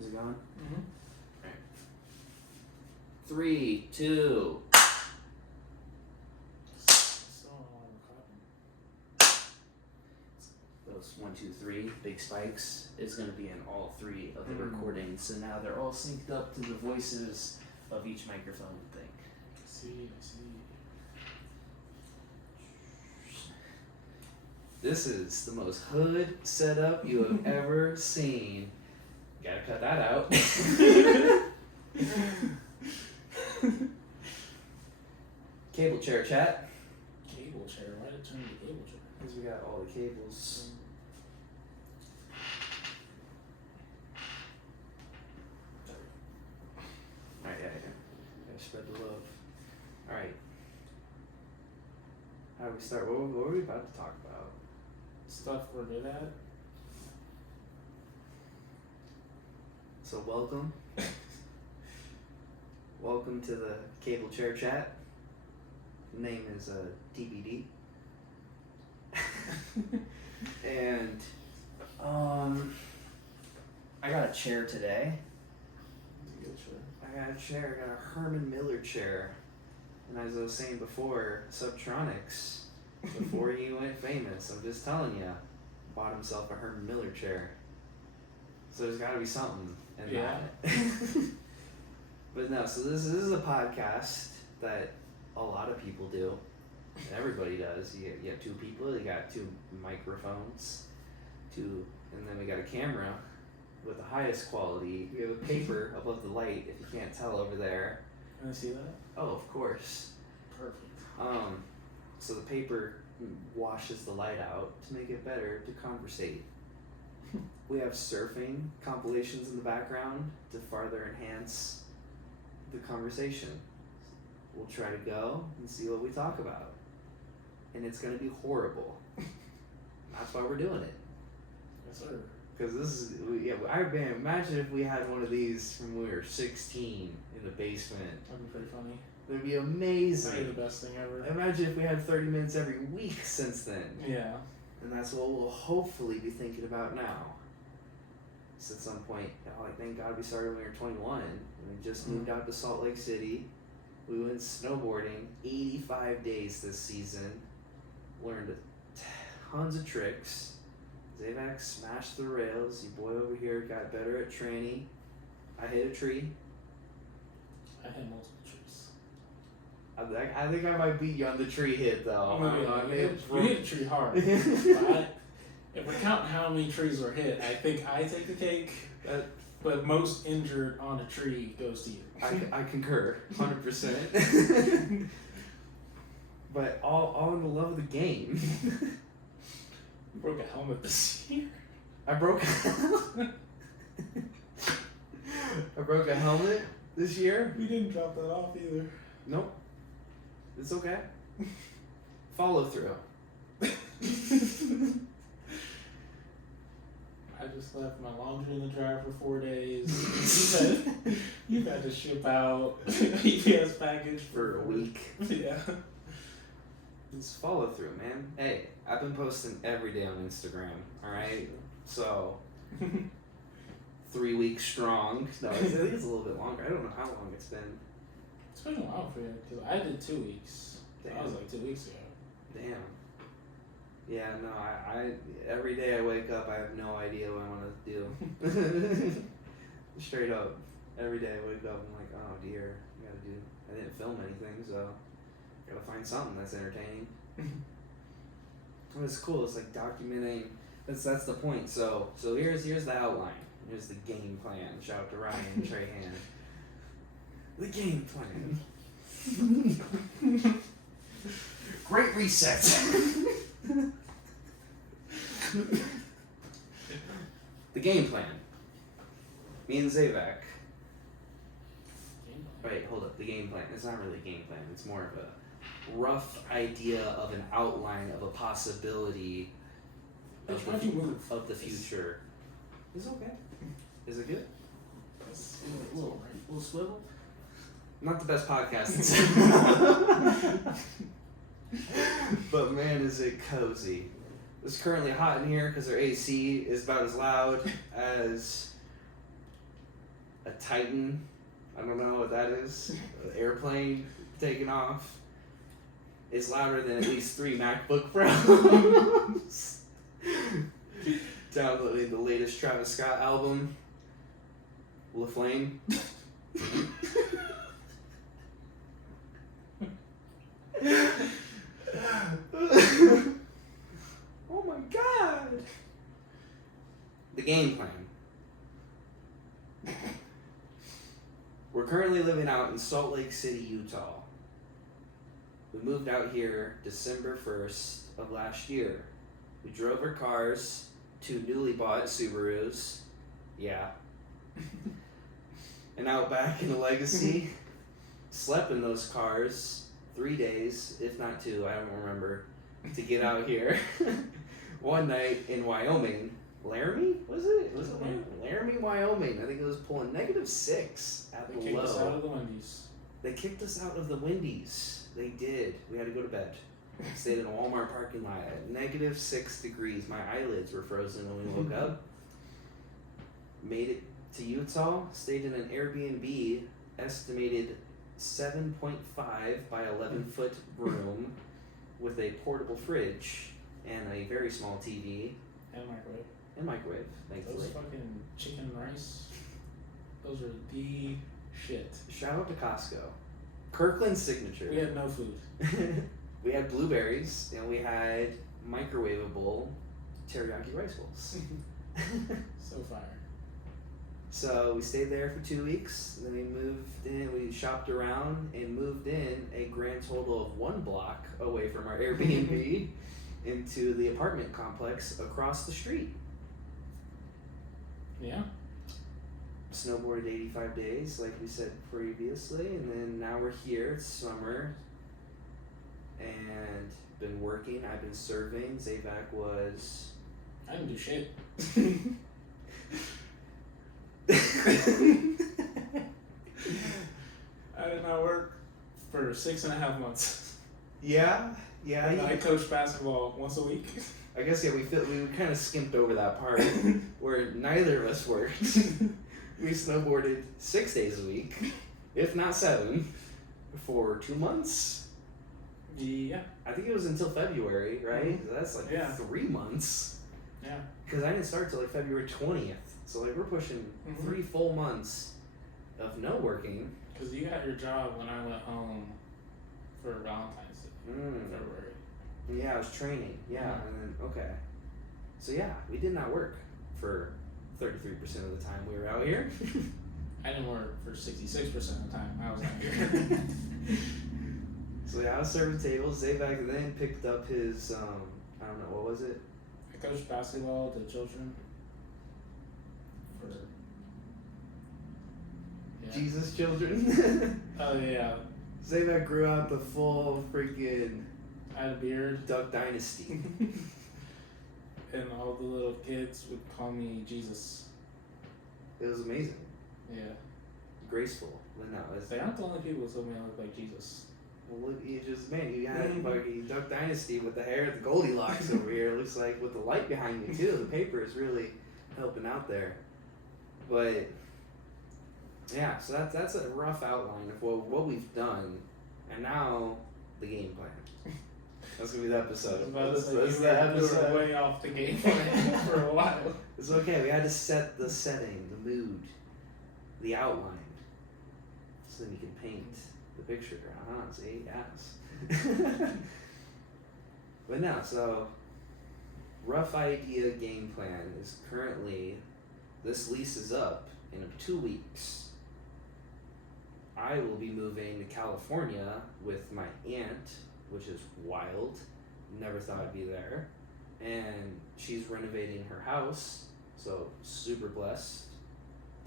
Is it going? Mm-hmm. Right. 3, 2. Those 1, 2, 3 big spikes is going to be in all 3 of the recordings. So now they're all synced up to the voices of each microphone thing. I see. This is the most hood setup you have ever seen. Gotta cut that out. Cable chair chat. Cable chair? Why did it turn into cable chair? Because we got all the cables. Alright, yeah. Gotta spread the love. Alright. How do we start? What were we about to talk about? Stuff we're good at. So welcome. Welcome to the Cable Chair Chat. The name is TBD. And I got a chair today. Good chair. I got a chair. I got a Herman Miller chair. And as I was saying before, Subtronics, before he went famous, I'm just telling you, bought himself a Herman Miller chair. So there's got to be something in that. But no, so this is a podcast that a lot of people do. And everybody does. You have 2 people, you got 2 microphones, and then we got a camera with the highest quality. We have a paper above the light, if you can't tell over there. Can I see that? Oh, of course. Perfect. So the paper washes the light out to make it better to conversate. We have surfing compilations in the background to farther enhance the conversation. We'll try to go and see what we talk about. And it's going to be horrible. That's why we're doing it. Yes, sir. Because this is, imagine if we had one of these from when we were 16 in the basement. That'd be pretty funny. It'd be amazing. That'd be the best thing ever. Imagine if we had 30 minutes every week since then. Yeah. And that's what we'll hopefully be thinking about now. So at some point, thank God we started when we were 21. And we just moved out to Salt Lake City. We went snowboarding 85 days this season. Learned tons of tricks. Zavac smashed the rails. Your boy over here got better at tranny. I hit a tree. I hit multiple trees. I think I might beat you on the tree hit though. You hit a tree hard. If we're counting how many trees were hit, I think I take the cake. But most injured on a tree goes to you. I concur, 100%. But all in the love of the game. You broke a helmet this year. I broke a helmet this year. We didn't drop that off either. Nope. It's okay. Follow through. I just left my laundry in the dryer for 4 days. You've had to ship out UPS package for a week. Yeah. Just follow through, man. Hey, I've been posting every day on Instagram, alright? So, 3 weeks strong. No, I think it's a little bit longer. I don't know how long it's been. It's been a while for you, because I did 2 weeks. Damn. That was like 2 weeks ago. Damn. Yeah, no, I every day I wake up, I have no idea what I want to do. Straight up. Every day I wake up, I'm like, oh dear, I didn't film anything, so gotta find something that's entertaining. And it's cool, it's like documenting, that's the point. So here's the outline. Here's the game plan. Shout out to Ryan and Trahan. The game plan. Great reset. The game plan. Me and Zavac. Wait, hold up. The game plan. It's not really a game plan. It's more of a rough idea of an outline of a possibility of the future. It's okay. Is it good? A little swivel? Not the best podcast. But man, is it cozy. It's currently hot in here because our AC is about as loud as Titan. I don't know what that is. Airplane taking off. It's louder than at least 3 MacBook Pros. Downloading the latest Travis Scott album, La Flame. Oh my god! The game plan. We're currently living out in Salt Lake City, Utah. We moved out here December 1st of last year. We drove our cars, 2 newly bought Subarus. Yeah. And out back in the Legacy. Slept in those cars 3 days, if not 2, I don't remember, to get out here. One night in Wyoming. Laramie? Was it? Was it Laramie, Wyoming? I think it was pulling -6 at the They low. kicked us out of the Wendy's. They kicked us out of the Wendy's. They did. We had to go to bed. Stayed in a Walmart parking lot at -6 degrees. My eyelids were frozen when we woke up. Made it to Utah. Stayed in an Airbnb, estimated 7.5 by 11-foot room with a portable fridge and a very small TV. And microwave. And microwave, thankfully. Those fucking chicken rice, those are the shit. Shout out to Costco. Kirkland's signature. We had no food. We had blueberries and we had microwavable teriyaki rice bowls. So fire. So we stayed there for 2 weeks. Then we moved in. We shopped around and moved in a grand total of 1 block away from our Airbnb into the apartment complex across the street. Yeah. Snowboarded 85 days, like we said previously, and then now we're here. It's summer, and been working. I've been serving. Zayvac was. I didn't do shit. I did not work for 6.5 months. Yeah. I coached basketball once a week. I guess we kind of skimped over that part where neither of us worked. We snowboarded 6 days a week, if not 7, for 2 months. Yeah. I think it was until February, right? So that's like 3 months. Yeah. Because I didn't start till like February 20th. So like we're pushing 3 full months of no working. Because you got your job when I went home for Valentine's Day in February. Yeah, I was training. Yeah, and then okay. So yeah, we did not work for 33% of the time we were out here. I didn't work for 66% of the time I was out here. So yeah, I was serving tables. Zayvac then picked up his I don't know, what was it? I coached basketball to children. Jesus children. Oh yeah. Zayvac grew up the full freaking I had a beard. Duck Dynasty. And all the little kids would call me Jesus. It was amazing. Yeah. Graceful. But no, They aren't the only people who told me I look like Jesus. well, look, you had fucking Duck Dynasty with the hair, the Goldilocks over here. It looks like with the light behind you too. The paper is really helping out there. But yeah, so that's a rough outline of what we've done, and now the game plan. That's gonna be the episode. That's the episode. We were way off the game plan for a while. It's okay. We had to set the setting, the mood, the outline, so then you can paint the picture. See, yes. But no, so rough idea game plan is currently this lease is up in 2 weeks. I will be moving to California with my aunt, which is wild. Never thought I'd be there. And she's renovating her house, so super blessed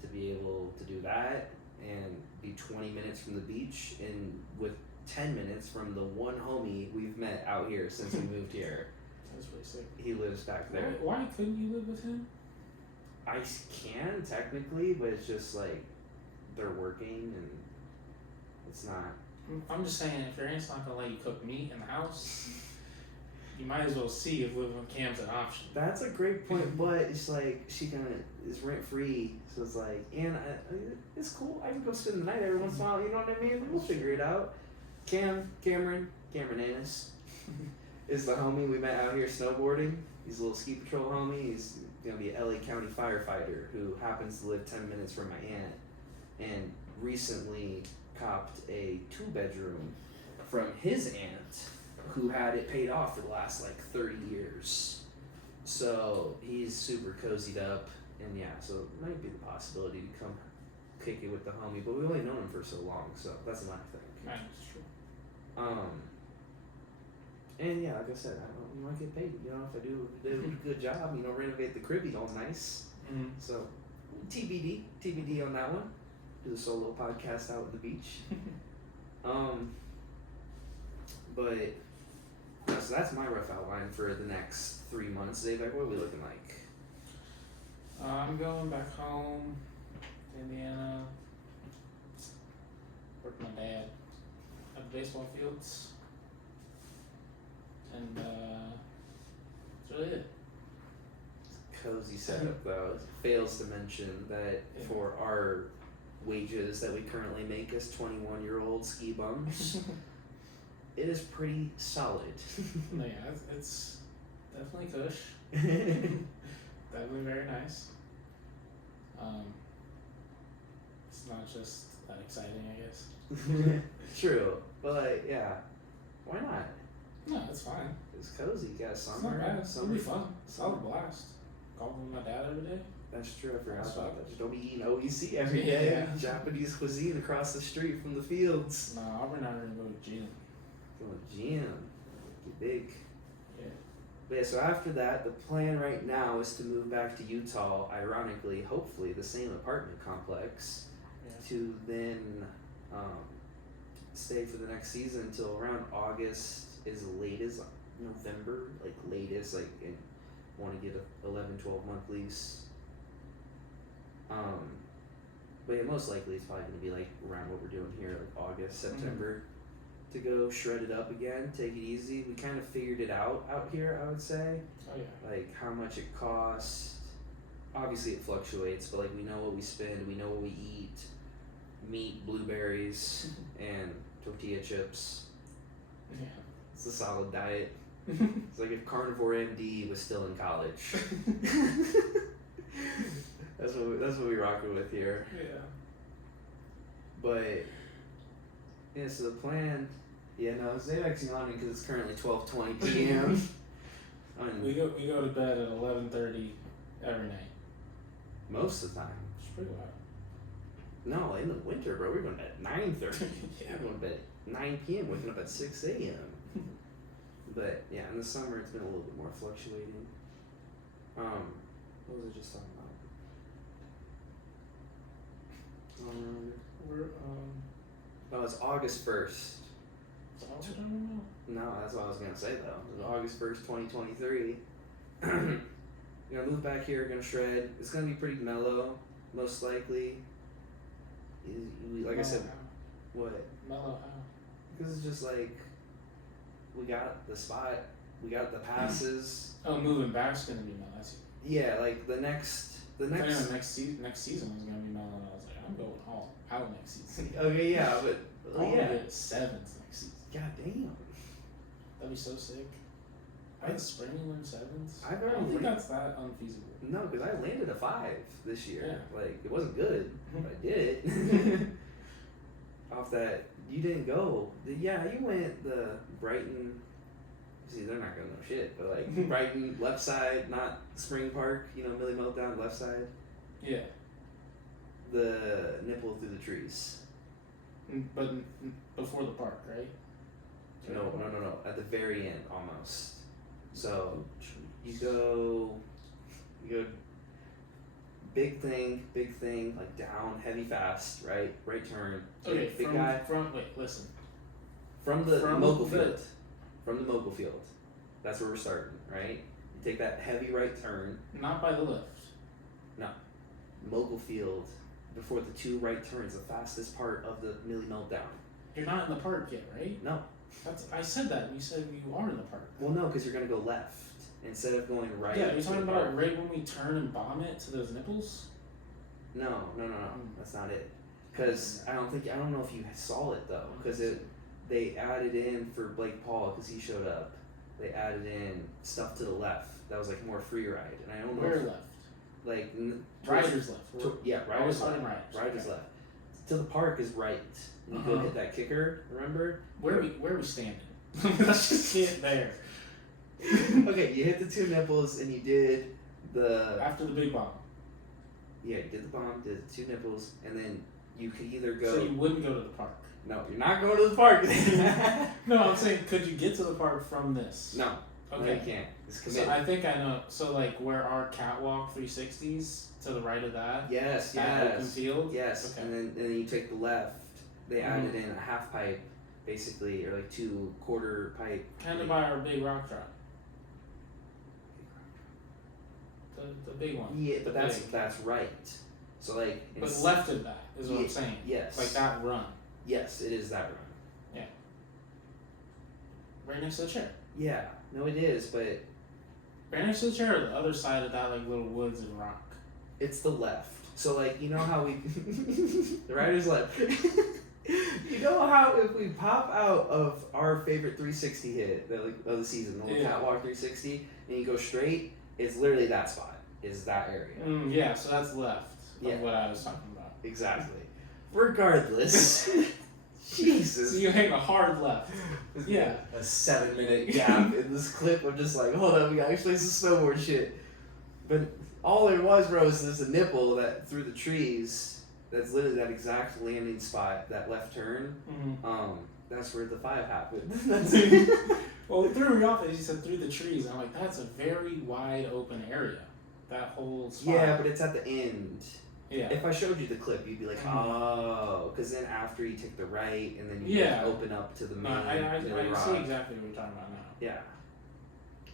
to be able to do that and be 20 minutes from the beach and with 10 minutes from the one homie we've met out here since we moved here. That's pretty sick. He lives back there. Why couldn't you live with him? I can technically, but it's just like they're working and it's not. I'm just saying, if your aunt's not gonna let you cook meat in the house, You might as well see if living with Cam's an option. That's a great point, but it's like she is rent free, so it's like, and it's cool. I can go spend the night every once in a while. You know what I mean? We'll figure it out. Cameron Annis is the homie we met out here snowboarding. He's a little ski patrol homie. He's gonna be a LA County firefighter who happens to live 10 minutes from my aunt, and recently copped a 2-bedroom from his aunt, who had it paid off for the last like 30 years. So he's super cozied up, and yeah, so it might be the possibility to come kick it with the homie, but we've only known him for so long, so that's my thing. That's true. And yeah, like I said, you might get paid. You know, if I do a good job, you know, renovate the cribby all nice. Mm-hmm. So TBD on that one. Do the solo podcast out at the beach. But so that's my rough outline for the next 3 months. Dave, like, what are we looking like? I'm going back home to Indiana. Work with my dad at the baseball fields. And that's really it. Cozy setup though. It fails to mention that for our wages that we currently make as 21-year-old ski bums, it is pretty solid. Yeah, it's definitely cush. Definitely very nice. It's not just that exciting, I guess. True, but yeah, why not? No, it's fine. It's cozy. You got It's not summer. bad. It'll Summer be fun. I'll have a blast. Call with my dad every day. That's true. I forgot That's about fine. that. Just don't be eating OEC every day. Yeah. Japanese cuisine across the street from the fields. No, we're not gonna go to the gym. Go to the gym. Get big. Yeah. But yeah, so after that, the plan right now is to move back to Utah, ironically, hopefully the same apartment complex, Yeah. to then stay for the next season until around August, as late as November, like latest, like, and want to get a 11-12 month lease. But yeah, most likely it's probably going to be like around what we're doing here, like August, September, to go shred it up again, take it easy. We kind of figured it out here, I would say. Oh yeah. Like how much it costs. Obviously it fluctuates, but like we know what we spend, we know what we eat. Meat, blueberries, and tortilla chips. Yeah. It's a solid diet. It's like if Carnivore MD was still in college. That's what we rocking with here. Yeah. But yeah, so the plan. Yeah, no, Zadak's yawning because it's currently 12:20 p.m. We go to bed at 11:30 every night. Most of the time. It's pretty wild. No, in the winter, bro, we're going to bed at 9:30. Yeah. We're going to bed at 9 p.m. Waking up at 6 a.m. But yeah, in the summer it's been a little bit more fluctuating. What was I just talking about? We're Oh, it's August 1st. is that what we're talking No, that's what I was gonna say though. It's August 1st, 2023. Gonna move back here, gonna shred. It's gonna be pretty mellow, most likely. Like I said, what? Mellow how? Because it's just like, we got the spot, we got the passes. Oh, moving back's gonna be mellow. I see. Yeah, like the next. I thought next season was gonna be mellow, and I was like, I'm going all out next season. Okay, yeah, but I want to yeah. get 7s next season. God damn. That'd be so sick. I had spring win 7s. I've I don't already think that's that unfeasible. No, because I landed a 5 this year. Yeah. Like, it wasn't good, but I did it. Off that, you didn't go. Yeah, you went the Brighton. See, they're not gonna know shit, but like Brighton left side, not Spring Park. You know, Millie Meltdown left side. Yeah. The nipple through the trees. But before the park, right? No. At the very end, almost. So you go big thing, like down, heavy, fast, right turn. Okay, big from, guy. wait, listen. From the From Mogul the- field. From the Mogul field. That's where we're starting, right? You take that heavy right turn, Not by the lift. Mogul field, before the 2 right turns, the fastest part of the Millie Meltdown. You're not in the park yet, right? No, I said that, and you said you are in the park. Well, no, because you're gonna go left instead of going right. Yeah, you're talking about right when we turn and bomb it to those nipples? No, that's not it. Because I don't know if you saw it though, because they added in for Blake Paul because he showed up. They added in stuff to the left that was like more free ride, and I don't know. Where left? Like Riders left. Yeah, riders left. Riders okay. left. To the park is right. And you go hit that kicker. Remember? Where are we standing? Let's just get there. Okay, you hit the 2 nipples and you did the after the big bomb. Yeah, you did the bomb, did the 2 nipples, and then you could either go. So you wouldn't go to the park. No, you're not going to the park. No, I'm saying, could you get to the park from this? No. Okay. No, you can't. It's committed. So I think I know. So like where our catwalk 360s to the right of that. Yes. That open field. Yes. Okay. And then you take the left. They added in a half pipe, basically, or like 2 quarter pipe. Kind of by our big rock drop. The big one. Yeah, but that's right. So like. But left of that is what I'm saying. Yes. Like that run. Yes, it is that run. Yeah. Right next to the chair. Yeah. No, it is, but. Right next to the chair, or the other side of that, like little woods and rock. It's the left. So like, you know how we. The rider's left. You know how if we pop out of our favorite 360 hit of the season, the catwalk 360, and you go straight, it's literally that spot. Is that area? Yeah, so that's left of what I was talking about. Exactly. Regardless, Jesus. So you hang a hard left. Yeah. A 7-minute gap in this clip of just like, hold on, we gotta explain some snowboard shit. But all there was, bro, is there's a nipple that through the trees. That's literally that exact landing spot, that left turn. Mm-hmm. That's where the 5 happened. Well, it threw me off as you said through the trees. I'm like, that's a very wide open area. That whole spot. Yeah, but it's at the end. Yeah. If I showed you the clip, you'd be like, oh, because then after you take the right, and then you open up to the main. I see exactly what you're talking about now. Yeah.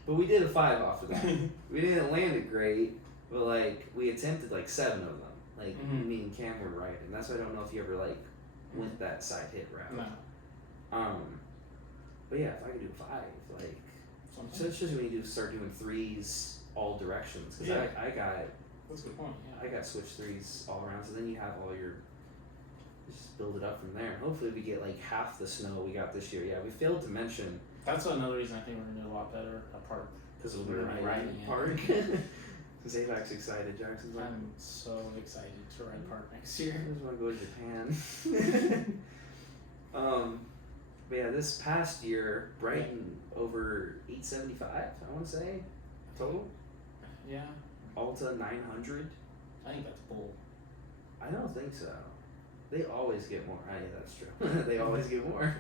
But we did a 5 off of that. We didn't land it great, but like we attempted like 7 of them. Like me and Cam were right, and that's why I don't know if you ever like went that side hit route. No. But yeah, if I could do 5, like, so it's just when you start doing 3s all directions. Because I got. That's a good point. Yeah. I got switch 3s all around, so then you have all your. Just build it up from there. Hopefully, we get like half the snow we got this year. Yeah, we failed to mention. That's another reason I think we're gonna do a lot better at park because we're gonna be riding in park. Zavac's excited. Jackson's like, I'm so excited to ride park next year. I just want to go to Japan. But yeah, this past year, Brighton over 875. I want to say total. Yeah. Alta 900. I think that's bull. I don't think so. They always get more. Yeah, that's true. They always get more.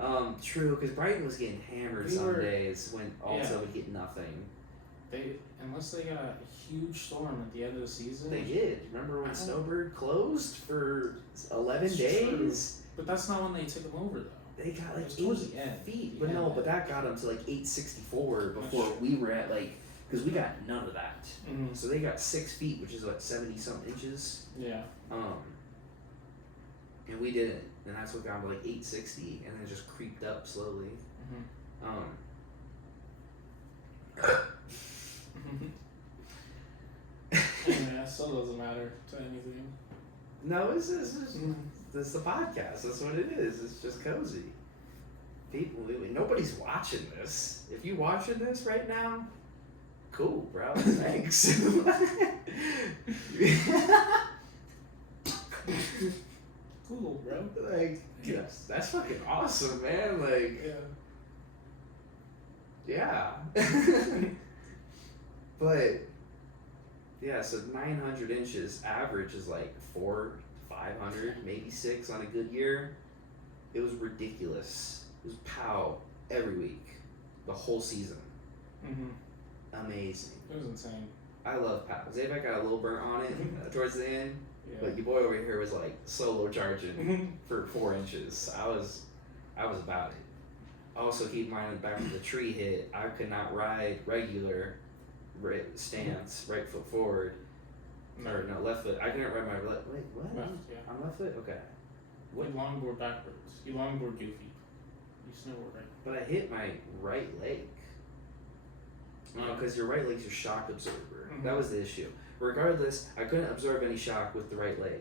Yeah. True, because Brighton was getting hammered some days when Alta would get nothing. Unless they got a huge storm at the end of the season. They did. Remember when Snowbird closed for 11 days? True. But that's not when they took them over, though. They got like 8 towards the end. feet. But no, but that got them to like 864 before we were at like, because we got none of that. Mm-hmm. So they got 6 feet, which is what, 70-something inches? Yeah. And we didn't. And that's what got them to like 860, and then just creeped up slowly. Yeah, still doesn't matter to anything. No, it's the podcast. That's what it is. It's just cozy. People, nobody's watching this. If you watching this right now, cool, bro. Thanks. Cool, bro. Like, yes, that's fucking awesome, man. Like, yeah. But yeah, so 900 inches average is like 400, 500, maybe 6 on a good year. It was ridiculous. It was pow every week, the whole season. Amazing. It was insane. I love pow. Zavak got a little burnt on it towards the end, but your boy over here was like solo charging for 4 inches. I was about it. Also, keep in mind back to the tree hit, I could not ride regular stance, right foot forward, or no, left foot. I couldn't ride my left. Wait, what? Left, yeah. On left foot? Okay. What? You longboard backwards. You longboard goofy. You snowboard, right? But I hit my right leg. No, because your right leg's your shock absorber. Mhm. That was the issue. Regardless, I couldn't absorb any shock with the right leg.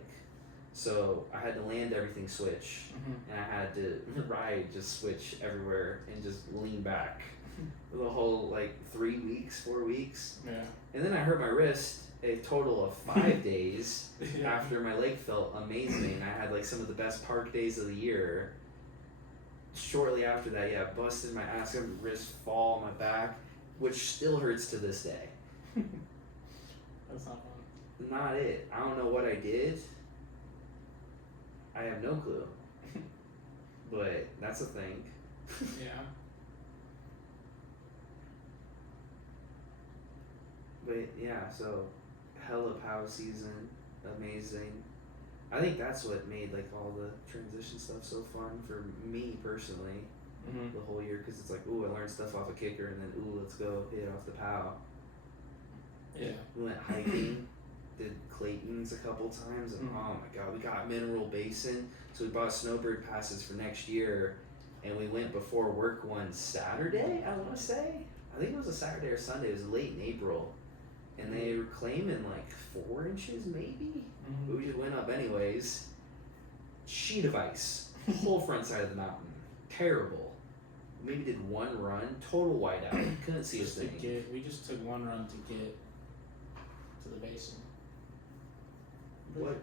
So I had to land everything switch. And I had to ride just switch everywhere and just lean back for the whole like 3 weeks, 4 weeks. Yeah. And then I hurt my wrist a total of 5 days Yeah. after my leg felt amazing. I had like some of the best park days of the year. Shortly after that, yeah, busted my ass, got my wrist fall, my back, which still hurts to this day. That's not fun. Not it. I don't know what I did. I have no clue. But that's a thing. Yeah. But yeah, so hella POW season, amazing. I think that's what made like all the transition stuff so fun for me personally. Mhm. The whole year, because it's like, ooh, I learned stuff off a kicker, and then ooh, let's go hit off the POW. Yeah. We went hiking, did Clayton's a couple times, and oh my god, we got Mineral Basin, so we bought snowbird passes for next year, and we went before work one Saturday, I want to say. I think it was a Saturday or Sunday, it was late in April, and they were claiming like 4 inches maybe, Mhm. but we just went up anyways. Sheet of ice, whole front side of the mountain, terrible. Maybe did one run, total whiteout, couldn't see a Just to thing. we just took one run to get to the basin. What?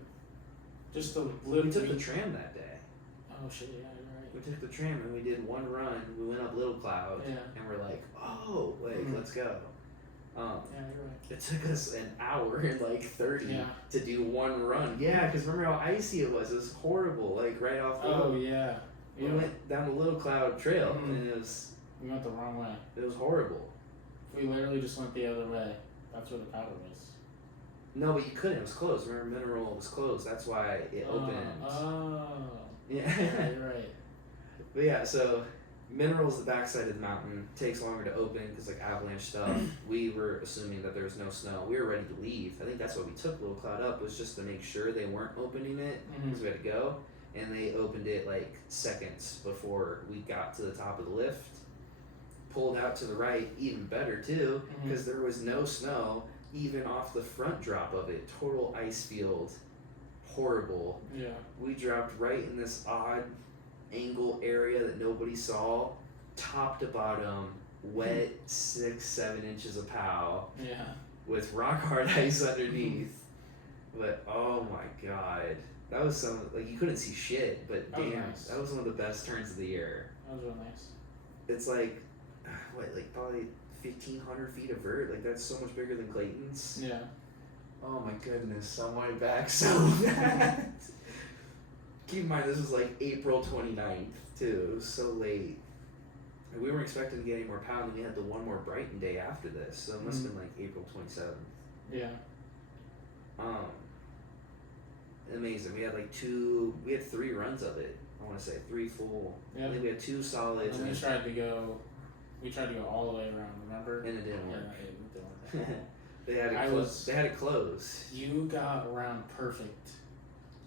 Just to We live. took the tram that day. Oh shit! Yeah, you're right. We took the tram and we did one run. We went up Little Cloud, Yeah. and we're like, oh, like Mhm. let's go. Yeah, you're right. It took us an hour and like 30 Yeah. to do one run. Yeah, because remember how icy it was? It was horrible. Like right off the Oh road. yeah. We Yeah. went down the Little Cloud Trail, Mhm. and We went the wrong way. it was horrible. We literally just went the other way. That's where the powder was. No, but you couldn't. It was closed. Remember, Mineral was closed. That's why it opened. Oh. Yeah. Yeah, you're right. But yeah, so Mineral's the backside of the mountain. Takes longer to open because like avalanche stuff. We were assuming that there was no snow. We were ready to leave. I think that's why we took Little Cloud up, was just to make sure they weren't opening it because we had to go. And they opened it like seconds before we got to the top of the lift. Pulled out to the right, even better too, because there was no snow even off the front drop of it. Total ice field. Horrible. Yeah. We dropped right in this odd angle area that nobody saw, top to bottom, wet 6-7 inches of POW Yeah. with rock hard ice underneath. But oh my god, that was some, like, you couldn't see shit, but That was damn, nice. that was one of the best turns of the year. That was real nice. It's like, what, like probably 1,500 feet of vert, like that's so much bigger than Clayton's. Yeah. Oh my goodness, I want it back so bad. Keep in mind, this was like April 29th, too. It was so late. And we weren't expecting to get any more POW, and then we had the one more Brighton day after this, so it must have been like April 27th. Yeah. Amazing. We had like 3 runs of it. I want to say 3 full. Yeah. I think we had 2 solids, And and we tried to go all the way around, remember? it didn't Yeah, work. it didn't work. They had it close. You got around perfect,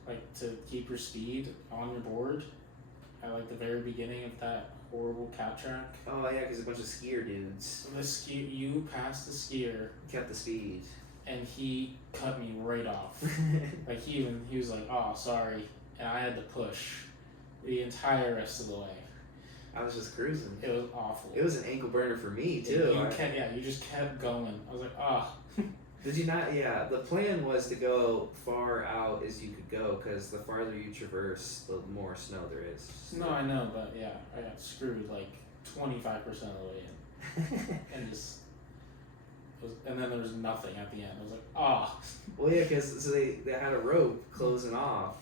like to keep your speed on your board at like the very beginning of that horrible cat track. Oh yeah, because a bunch of skier dudes You passed the skier kept the speed. and he cut me right off. Like he was like, "Oh, sorry," and I had to push the entire rest of the way. I was just cruising. It was awful. It was an ankle burner for me too. You just kept going. I was like, "Ah." Did you not? Yeah, the plan was to go far out as you could go, because the farther you traverse, the more snow there is. No, I know, but yeah, I got screwed like 25% of the way in, and and then there was nothing at the end. I was like, ah. Well, yeah, because they had a rope closing off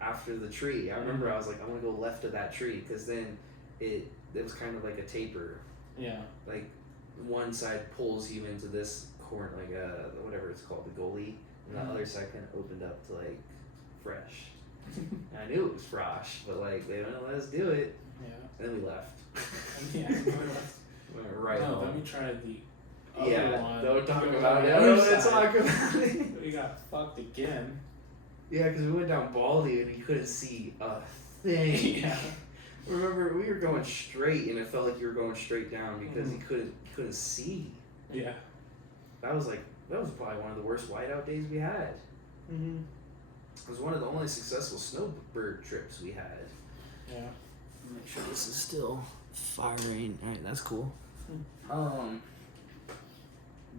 after the tree. I remember I was like, I want to go left of that tree, because then it was kind of like a taper. Yeah. Like one side pulls you into this corner, like whatever it's called, the goalie, and the other side kind of opened up to like fresh. And I knew it was fresh, but like they didn't let us do it. Yeah. And then we left. Yeah. Went right no, home. then we tried the other Yeah, one. don't talk We went about on it. the I other don't want to side. talk about it. We got fucked again. Yeah, because we went down Baldy and you couldn't see a thing. Yeah. Remember, we were going straight, and it felt like you were going straight down because you couldn't see. Yeah. That was probably one of the worst whiteout days we had. Mm-hmm. It was one of the only successful snowbird trips we had. Yeah. Make sure this is still firing. All right, that's cool. But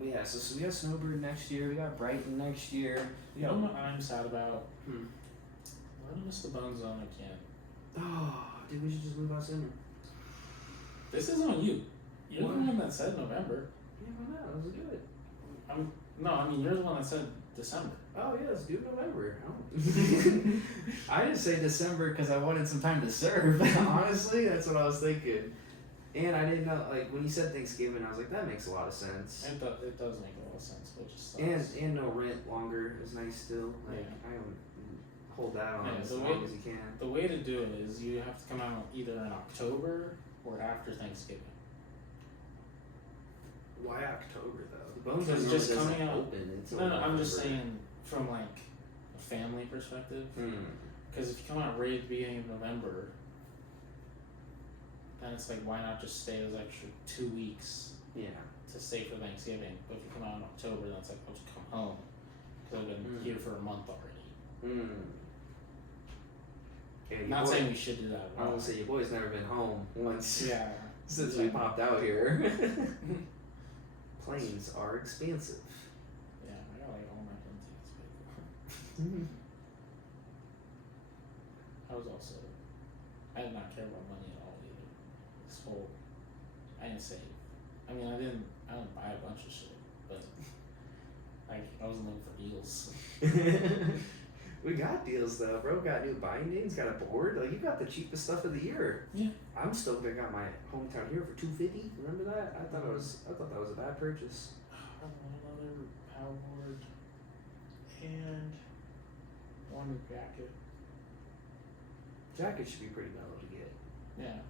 yeah, so we got Snowbird next year. We got Brighton next year. You know what I'm sad about? I miss the Bone Zone again. Oh, dude, we should just move out sooner. This is on you. You're the one that said November. Yeah, why not? Let's do it. You're the one that said December. Oh yeah, let's do November. I didn't say December because I wanted some time to serve. Honestly, that's what I was thinking. And I didn't know, like, when you said Thanksgiving, I was like, that makes a lot of sense. It does make a lot of sense, but it just sucks. And no rent longer is nice still. Like, I don't hold that on as long as you can. The way to do it is you have to come out either in October or after Thanksgiving. Why October though? The Bones Because just just coming out. Open until No, I'm just November. saying from like a family perspective. Hmm. Because if you come out right at the beginning of November, then it's like, why not just stay those extra 2 weeks Yeah. to stay for Thanksgiving? But if you come out in October, then it's like, I'll just come home because I've been here for a month already. Yeah, Not saying we should do that. I was gonna say your boy's never been home once. Yeah. Since we popped out here. Planes are expensive. Yeah, I got like all my plane tickets. I did not care about money at all either. This whole, I didn't save. I mean, I didn't buy a bunch of shit, but I wasn't looking for deals. We got deals though, bro. Got new bindings, got a board. Like, you got the cheapest stuff of the year. Yeah. I'm stoked I got my hometown hero for $250. Remember that? I thought that was a bad purchase. I want another power board and one jacket. Jacket should be pretty mellow to get. Yeah.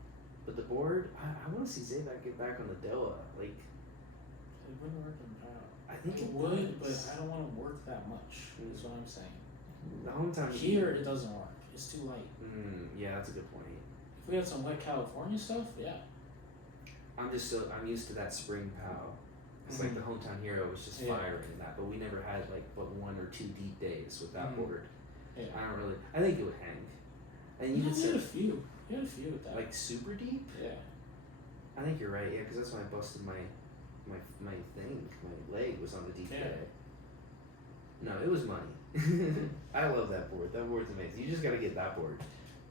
But the board, I want to see Zabak get back on the Doa. Like, It wouldn't work in power. I think It would, but I don't want to work that much. Is what I'm saying. The hometown Here it doesn't work. It's too light. Yeah, that's a good point. If we had some wet California stuff, yeah. I'm used to that spring POW. It's like the hometown hero was just fire in that, but we never had like but 1 or 2 deep days with that board. Yeah. I think it would hang. And you had could a few. You had a few with that. like super deep. Yeah. I think you're right. Yeah, because that's when I busted my thing. My leg was on the deep day. No, it was money. I love that board. That board's amazing. You just gotta get that board.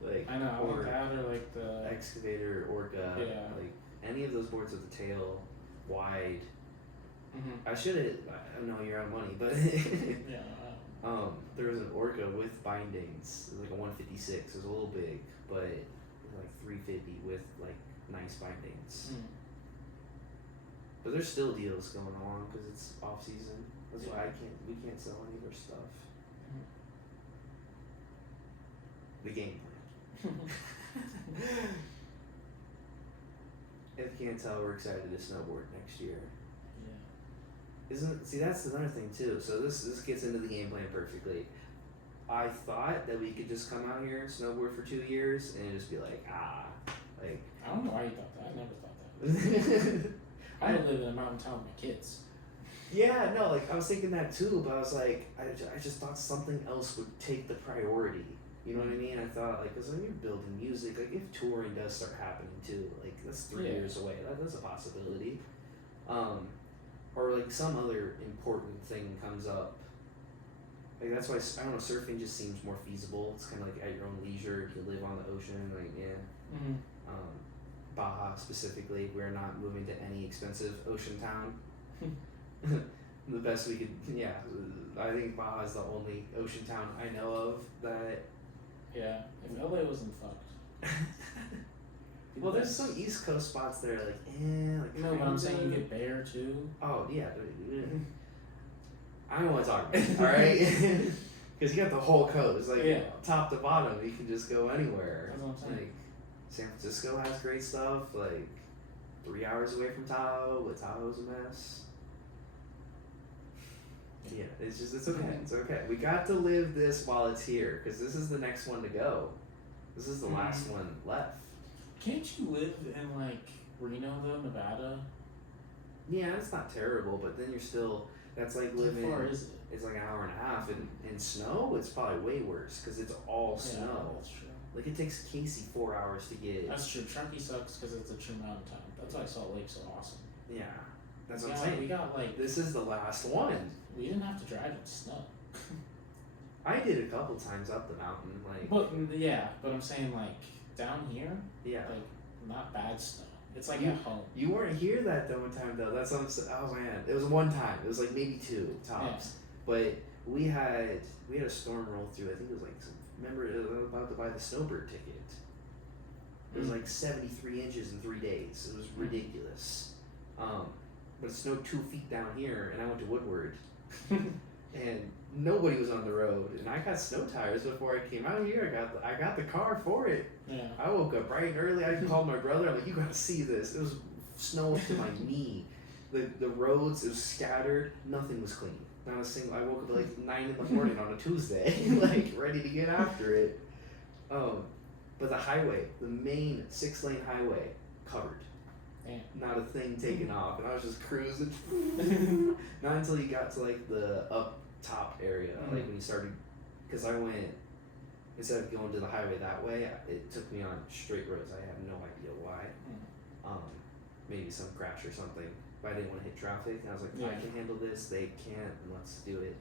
Like, I know. I or want that or like the excavator, Orca. Yeah. Like any of those boards with the tail wide. Mm-hmm. I should have. I know you're out of money, but yeah. there was an Orca with bindings. It was like a 156. It was a little big, but it was like 350 with like nice bindings. But there's still deals going on because it's off season. That's why we can't sell any of our stuff. The game plan. If you can't tell, we're excited to snowboard next year. See, that's another thing too. So this gets into the game plan perfectly. I thought that we could just come out here and snowboard for 2 years and just be like, like. I don't know why you thought that. I never thought that. I would live in a mountain town with my kids. Yeah, no, like I was thinking that too, but I was like, I just thought something else would take the priority. You know what I mean? I thought like, cause when you're building music, like if touring does start happening too, like that's 3 years away. That's a possibility. Or like some other important thing comes up. Like that's why I don't know. Surfing just seems more feasible. It's kind of like at your own leisure. You live on the ocean, like Baja specifically, we're not moving to any expensive ocean town. The best we could, I think Baja is the only ocean town I know of that. Yeah, if LA wasn't fucked. Well, there's some East Coast spots that are like, like. No, but I'm saying you get Bear too. Oh yeah, I don't want to talk about it. All right, because you got the whole coast, like top to bottom. You can just go anywhere. That's what I'm saying. Like San Francisco has great stuff. Like 3 hours away from Tahoe, but Tahoe's a mess. Yeah, it's okay. It's okay. We got to live this while it's here, because this is the next one to go. This is the last one left. Can't you live in like Reno though, Nevada? Yeah, it's not terrible, but then you're still. That's like How living. far is it? It's like an hour and a half, and in snow, it's probably way worse because it's all Yeah, snow. that's true. Like it takes Casey 4 hours to get. That's true. Truckee sucks because it's a true mountain town. That's why Salt Lake's so awesome. Yeah, that's we what I'm got, saying. We got like This is the last one. we didn't have to drive in snow. I did a couple times up the mountain, like. But yeah, but I'm saying like down here, Yeah. like not bad snow. It's like You- at home. You weren't here that one time though. That's what I'm saying. Oh man, it was one time. It was like maybe two tops. But we had a storm roll through. I think it was like remember I was about to buy the snowbird ticket. It was like 73 inches in 3 days. It was ridiculous. But it snowed 2 feet down here, and I went to Woodward, and nobody was on the road. And I got snow tires before I came out here. I got the car for it. Yeah. I woke up bright and early. I called my brother. I'm like, you gotta see this. It was snow up to my knee. The roads, it was scattered. Nothing was clean. Not a single. I woke up at like 9 in the morning on a Tuesday, like ready to get after it. But the highway, the main 6-lane highway, covered. Damn. Not a thing taken off, and I was just cruising. Not until you got to like the up top area, like when you started, because I went. Instead of going to the highway that way, it took me on straight roads. I have no idea why. Maybe some crash or something. But I didn't want to hit traffic, and I was like, I can handle this. They can't, and let's do it.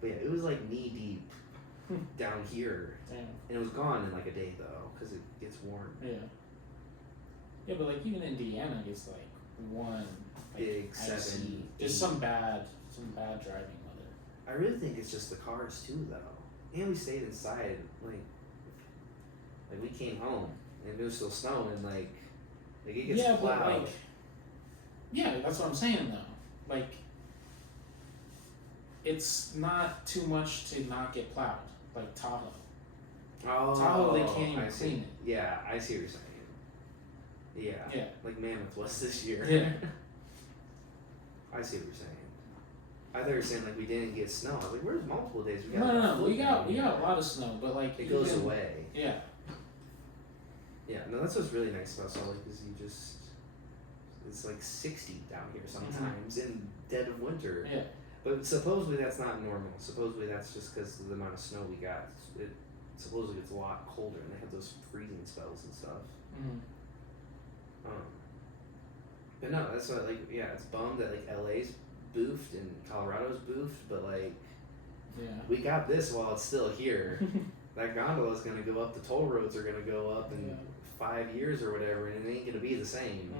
But yeah, it was like knee deep down here, Damn. and it was gone in like a day though, because it gets warm. Yeah. Yeah, but like even Indiana gets like one like, Big icy, 7, just some bad driving weather. I really think it's just the cars too, though. And we stayed inside, like we came home and it was still snowing, like it gets Yeah, plowed. but like, yeah, that's what I'm saying though. Like, it's not too much to not get plowed, like Tahoe. Oh, Tahoe, they can't even I see. clean it. Yeah, I see what you're saying. Yeah. Yeah. Like Mammoth was this year. Yeah. I see what you're saying. I thought you were saying like we didn't get snow. I was like, where's multiple days? We got No, we got a lot of snow, but like it goes away. Yeah. Yeah, no, that's what's really nice about Salt Lake is it's like 60 down here sometimes in dead of winter. Yeah. But supposedly that's not normal. Supposedly that's just because of the amount of snow we got. It supposedly gets a lot colder and they have those freezing spells and stuff. But no, that's what it's bummed that like LA's boofed and Colorado's boofed, but like we got this while it's still here. That gondola's gonna go up. The toll roads are gonna go up in 5 years or whatever, and it ain't gonna be the same.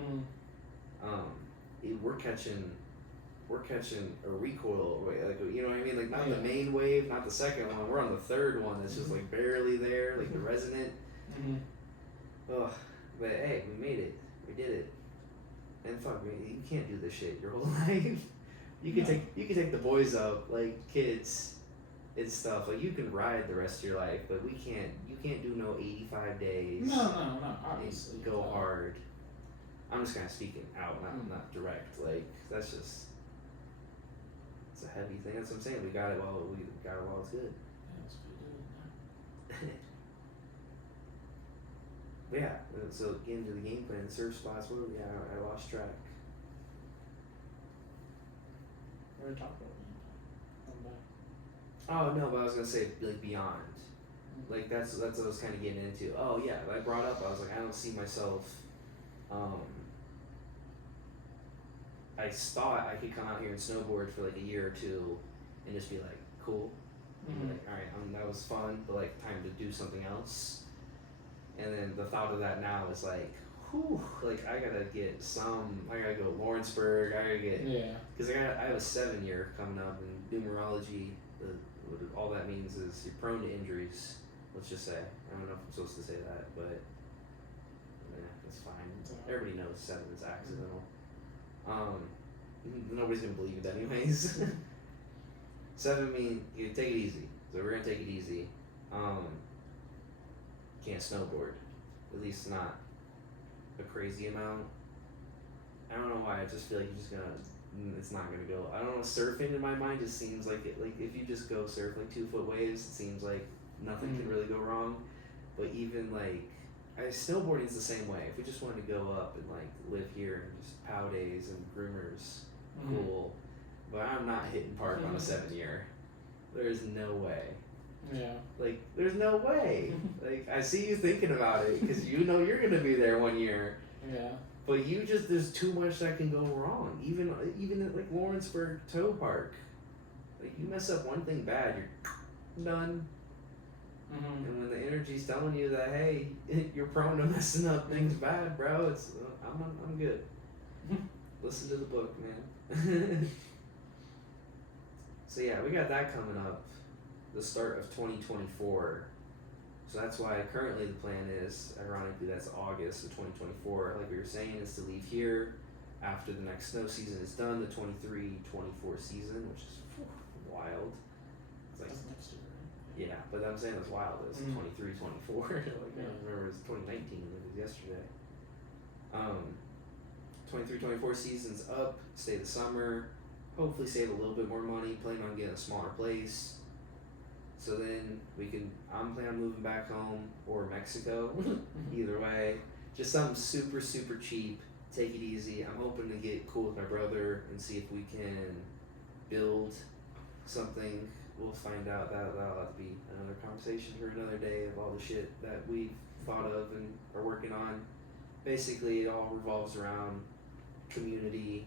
We're catching a recoil wave, like you know what I mean, like not the main wave, not the second one. We're on the third one that's just like barely there, like the resonant. Ugh, but hey, we made it. We did it. And fuck me, you can't do this shit your whole life. You can take the boys out like kids and stuff. Like you can ride the rest of your life, but we can't. You can't do no 85 days. No, obviously. Go hard. I'm just kind of speaking out, not direct. Like that's just. It's a heavy thing. That's what I'm saying. We got it while it's good. But yeah, so getting to the game plan, surf spots. What? Yeah, I lost track. We already talked about it. Oh no, but I was gonna say like beyond. Like that's what I was kind of getting into. Oh yeah, I brought up. I was like, I don't see myself. I thought I could come out here and snowboard for like a year or two, and just be like cool. Like all right, that was fun, but like time to do something else. And then the thought of that now is like, whew, like I gotta go Lawrenceburg. I gotta get because I have a 7-year coming up in numerology. What all that means is you're prone to injuries. Let's just say I don't know if I'm supposed to say that, but it's fine. Everybody knows 7 is accidental. Nobody's gonna believe it anyways. 7 mean you take it easy, so we're gonna take it easy. Can't snowboard, at least not a crazy amount. I don't know why. I just feel like it's not gonna go. I don't know. Surfing in my mind just seems like if you just go surf like 2-foot waves, it seems like nothing can really go wrong. But even like snowboarding's the same way. If we just wanted to go up and like live here and just POW days and groomers, cool. But I'm not hitting park on a 7-year. There's no way. Yeah. Like, there's no way. Like, I see you thinking about it because you know you're gonna be there 1 year. Yeah. But you just, there's too much that can go wrong. Even at like Lawrenceburg Tow Park, like you mess up one thing bad, you're done. And when the energy's telling you that, hey, you're prone to messing up things bad, bro, it's I'm good. Listen to the book, man. So yeah, we got that coming up, the start of 2024. So that's why currently the plan is, ironically, that's August of 2024. Like we were saying, is to leave here after the next snow season is done, the 23-24 season, which is wild. It's like, That's next year, right? yeah, but I'm saying it's wild. It's 23-24. Like Yeah. I remember it's 2019. It was yesterday. 23-24 season's up. Stay the summer. Hopefully save a little bit more money. Plan on getting a smaller place. So then I'm planning on moving back home or Mexico. Either way, just something super super cheap. Take it easy. I'm hoping to get cool with my brother and see if we can build something. We'll find out. That'll have to be another conversation for another day of all the shit that we've thought of and are working on. Basically, it all revolves around community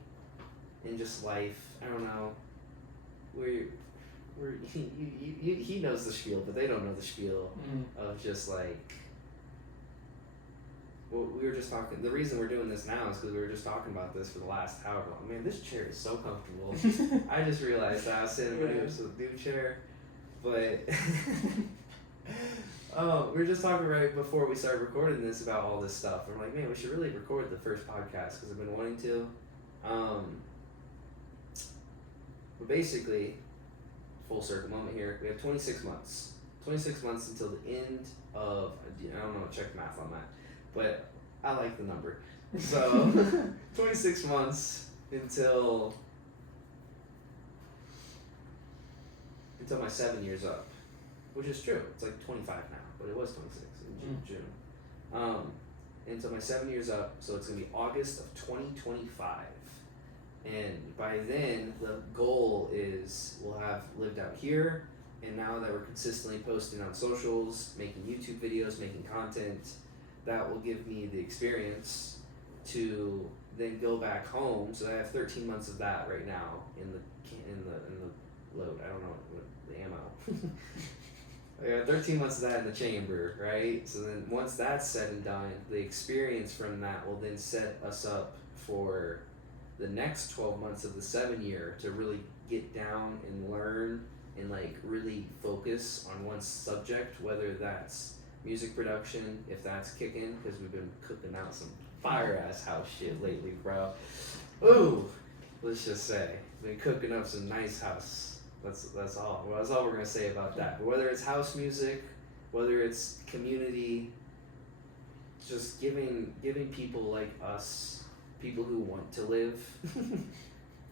and just life. I don't know. He knows the spiel, but they don't know the spiel of just like. Well, we were just talking. The reason we're doing this now is because we were just talking about this for the last however long. Man, this chair is so comfortable. I just realized that I was sitting in my new chair, but we were just talking right before we started recording this about all this stuff. We're like, man, we should really record the first podcast because I've been wanting to. But basically, full circle moment here. We have 26 months. 26 months until the end of. I don't know. Check the math on that. But I like the number. So 26 months until my 7 years up, which is true. It's like 25 now, but it was 26 in June. Until my 7 years up, so it's gonna be August of 2025. And by then, the goal is we'll have lived out here, and now that we're consistently posting on socials, making YouTube videos, making content, that will give me the experience to then go back home. So I have 13 months of that right now in the load. I don't know what the ammo. I got 13 months of that in the chamber, right? So then once that's said and done, the experience from that will then set us up for the next 12 months of the 7-year to really get down and learn and like really focus on one subject, whether that's music production, if that's kicking, because we've been cooking out some fire ass house shit lately, bro. Ooh, let's just say, been cooking up some nice house. That's all. Well, that's all we're gonna say about that. But whether it's house music, whether it's community, just giving people like us, people who want to live.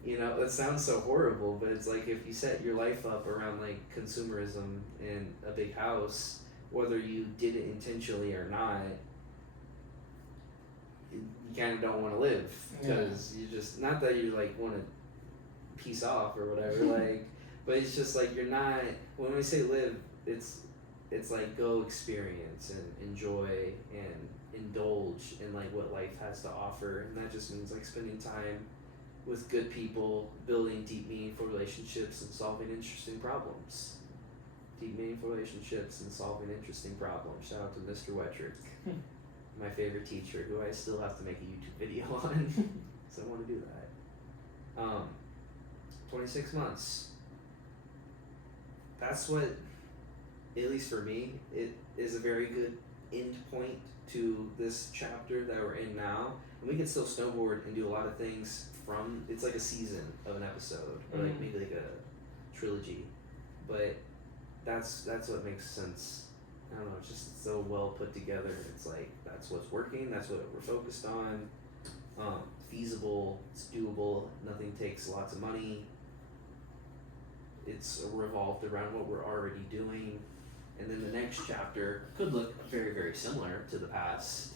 You know, that sounds so horrible, but it's like if you set your life up around like consumerism and a big house, whether you did it intentionally or not, you kind of don't want to live because you just, not that you like want to peace off or whatever, like, but it's just like you're not, when we say live, it's like go experience and enjoy and indulge in like what life has to offer, and that just means like spending time with good people, building deep meaningful relationships and solving interesting problems. Deep meaningful relationships and solving interesting problems. Shout out to Mr. Wetrick, my favorite teacher, who I still have to make a YouTube video on, so I want to do that. 26 months. That's what, at least for me, it is a very good end point to this chapter that we're in now. And we can still snowboard and do a lot of things from, it's like a season of an episode, or like maybe like a trilogy. But that's what makes sense. I don't know, it's just so well put together. It's like, that's what's working, that's what we're focused on. Feasible, it's doable, nothing takes lots of money. It's revolved around what we're already doing, and then the next chapter could look very, very similar to the past,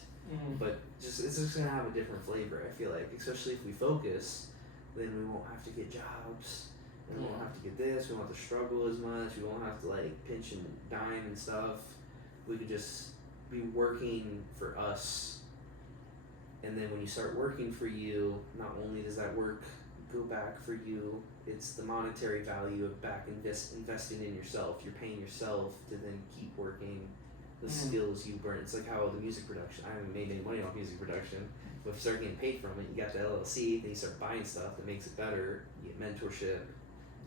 but it's just gonna have a different flavor. I feel like, especially if we focus, then we won't have to get jobs, and we won't have to get this. We won't have to struggle as much. We won't have to like pinch and dime and stuff. We could just be working for us. And then when you start working for you, not only does that work go back for you, it's the monetary value of back investing in yourself. You're paying yourself to then keep working the skills you burn. It's like how the music production, I haven't made any money off music production, but if you start getting paid from it, you got the LLC, then you start buying stuff that makes it better, you get mentorship.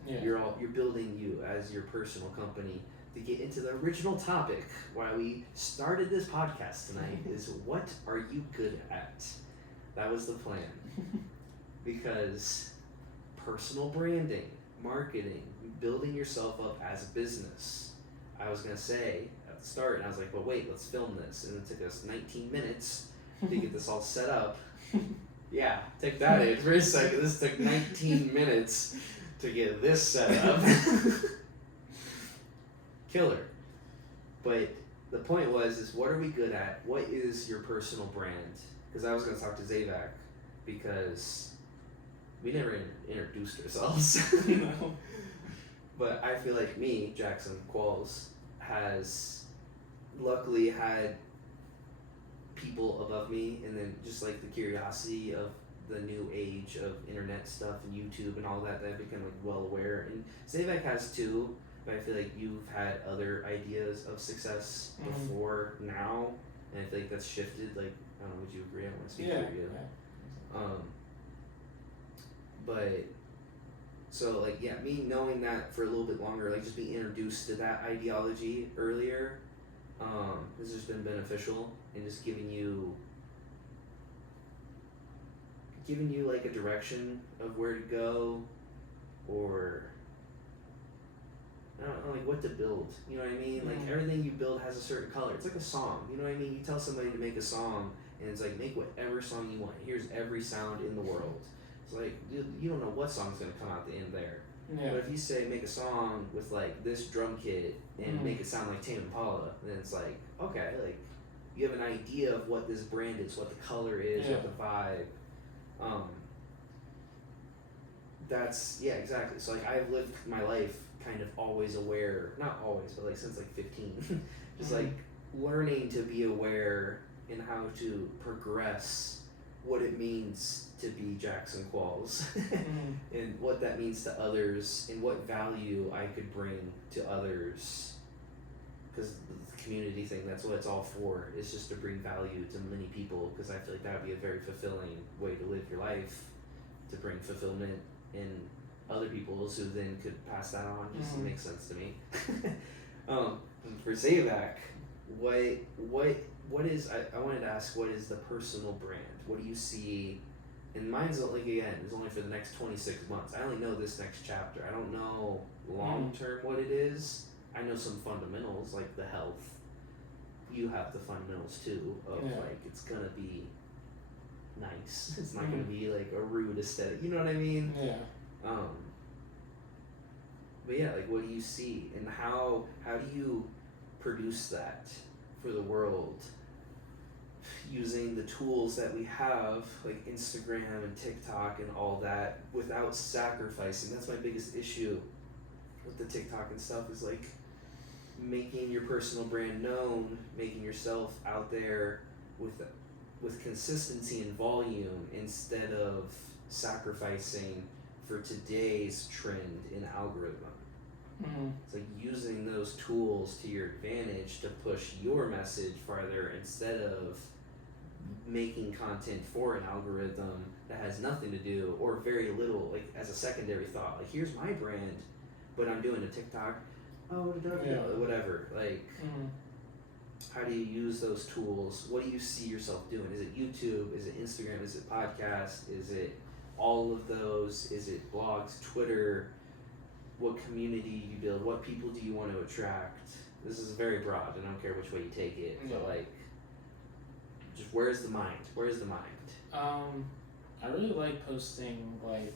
You're building you as your personal company. To get into the original topic, why we started this podcast tonight, is what are you good at? That was the plan. Because personal branding, marketing, building yourself up as a business. I was going to say at the start, and I was like, well, wait, let's film this. And it took us 19 minutes to get this all set up. Yeah, take that in for a second. This took 19 minutes to get this set up. Killer. But the point is what are we good at? What is your personal brand? Because I was going to talk to Zavak, because we never introduced ourselves. No. But I feel like me, Jackson Qualls, has luckily had people above me, and then just like the curiosity of the new age of internet stuff and YouTube and all that I've become like well aware. And Zavak has too, but I feel like you've had other ideas of success before now, and I feel like that's shifted. Like, I don't know, would you agree? I want to speak for you. Yeah. But so like, yeah, me knowing that for a little bit longer, like just being introduced to that ideology earlier, has just been beneficial, and just giving you like a direction of where to go, or I don't know, like what to build. You know what I mean? Like everything you build has a certain color. It's like a song. You know what I mean? You tell somebody to make a song, and it's like, make whatever song you want. Here's every sound in the world. It's like, dude, you don't know what song's gonna come out the end there. Yeah. But if you say make a song with like this drum kit and make it sound like Tame Impala, then it's like, okay, like you have an idea of what this brand is, what the color is, what the vibe. That's exactly. So like I've lived my life kind of always aware, not always, but like since like 15, just like learning to be aware in how to progress what it means to be Jackson Qualls, and what that means to others, and what value I could bring to others. Because the community thing, that's what it's all for. It's just to bring value to many people, because I feel like that would be a very fulfilling way to live your life, to bring fulfillment in other people's, who then could pass that on. Just makes sense to me. For Zavak, what is, I wanted to ask, what is the personal brand? What do you see? And mine's like, again, is only for the next 26 months. I only know this next chapter. I don't know long term what it is. I know some fundamentals, like the health. You have the fundamentals too, of like, it's gonna be nice. It's not gonna be like a rude aesthetic. You know what I mean? Yeah. But yeah, like what do you see, and how do you produce that for the world using the tools that we have, like Instagram and TikTok and all that, without sacrificing? That's my biggest issue with the TikTok and stuff, is like making your personal brand known, making yourself out there with consistency and volume, instead of sacrificing for today's trend in algorithm. It's like using those tools to your advantage to push your message farther, instead of making content for an algorithm that has nothing to do, or very little, like as a secondary thought, like here's my brand, but I'm doing a TikTok, whatever, like how do you use those tools? What do you see yourself doing? Is it YouTube? Is it Instagram? Is it podcast? Is it all of those? Is it blogs, Twitter? What community you build? What people do you want to attract? This is very broad, and I don't care which way you take it, but like, just where's the mind? Where's the mind? I really like posting like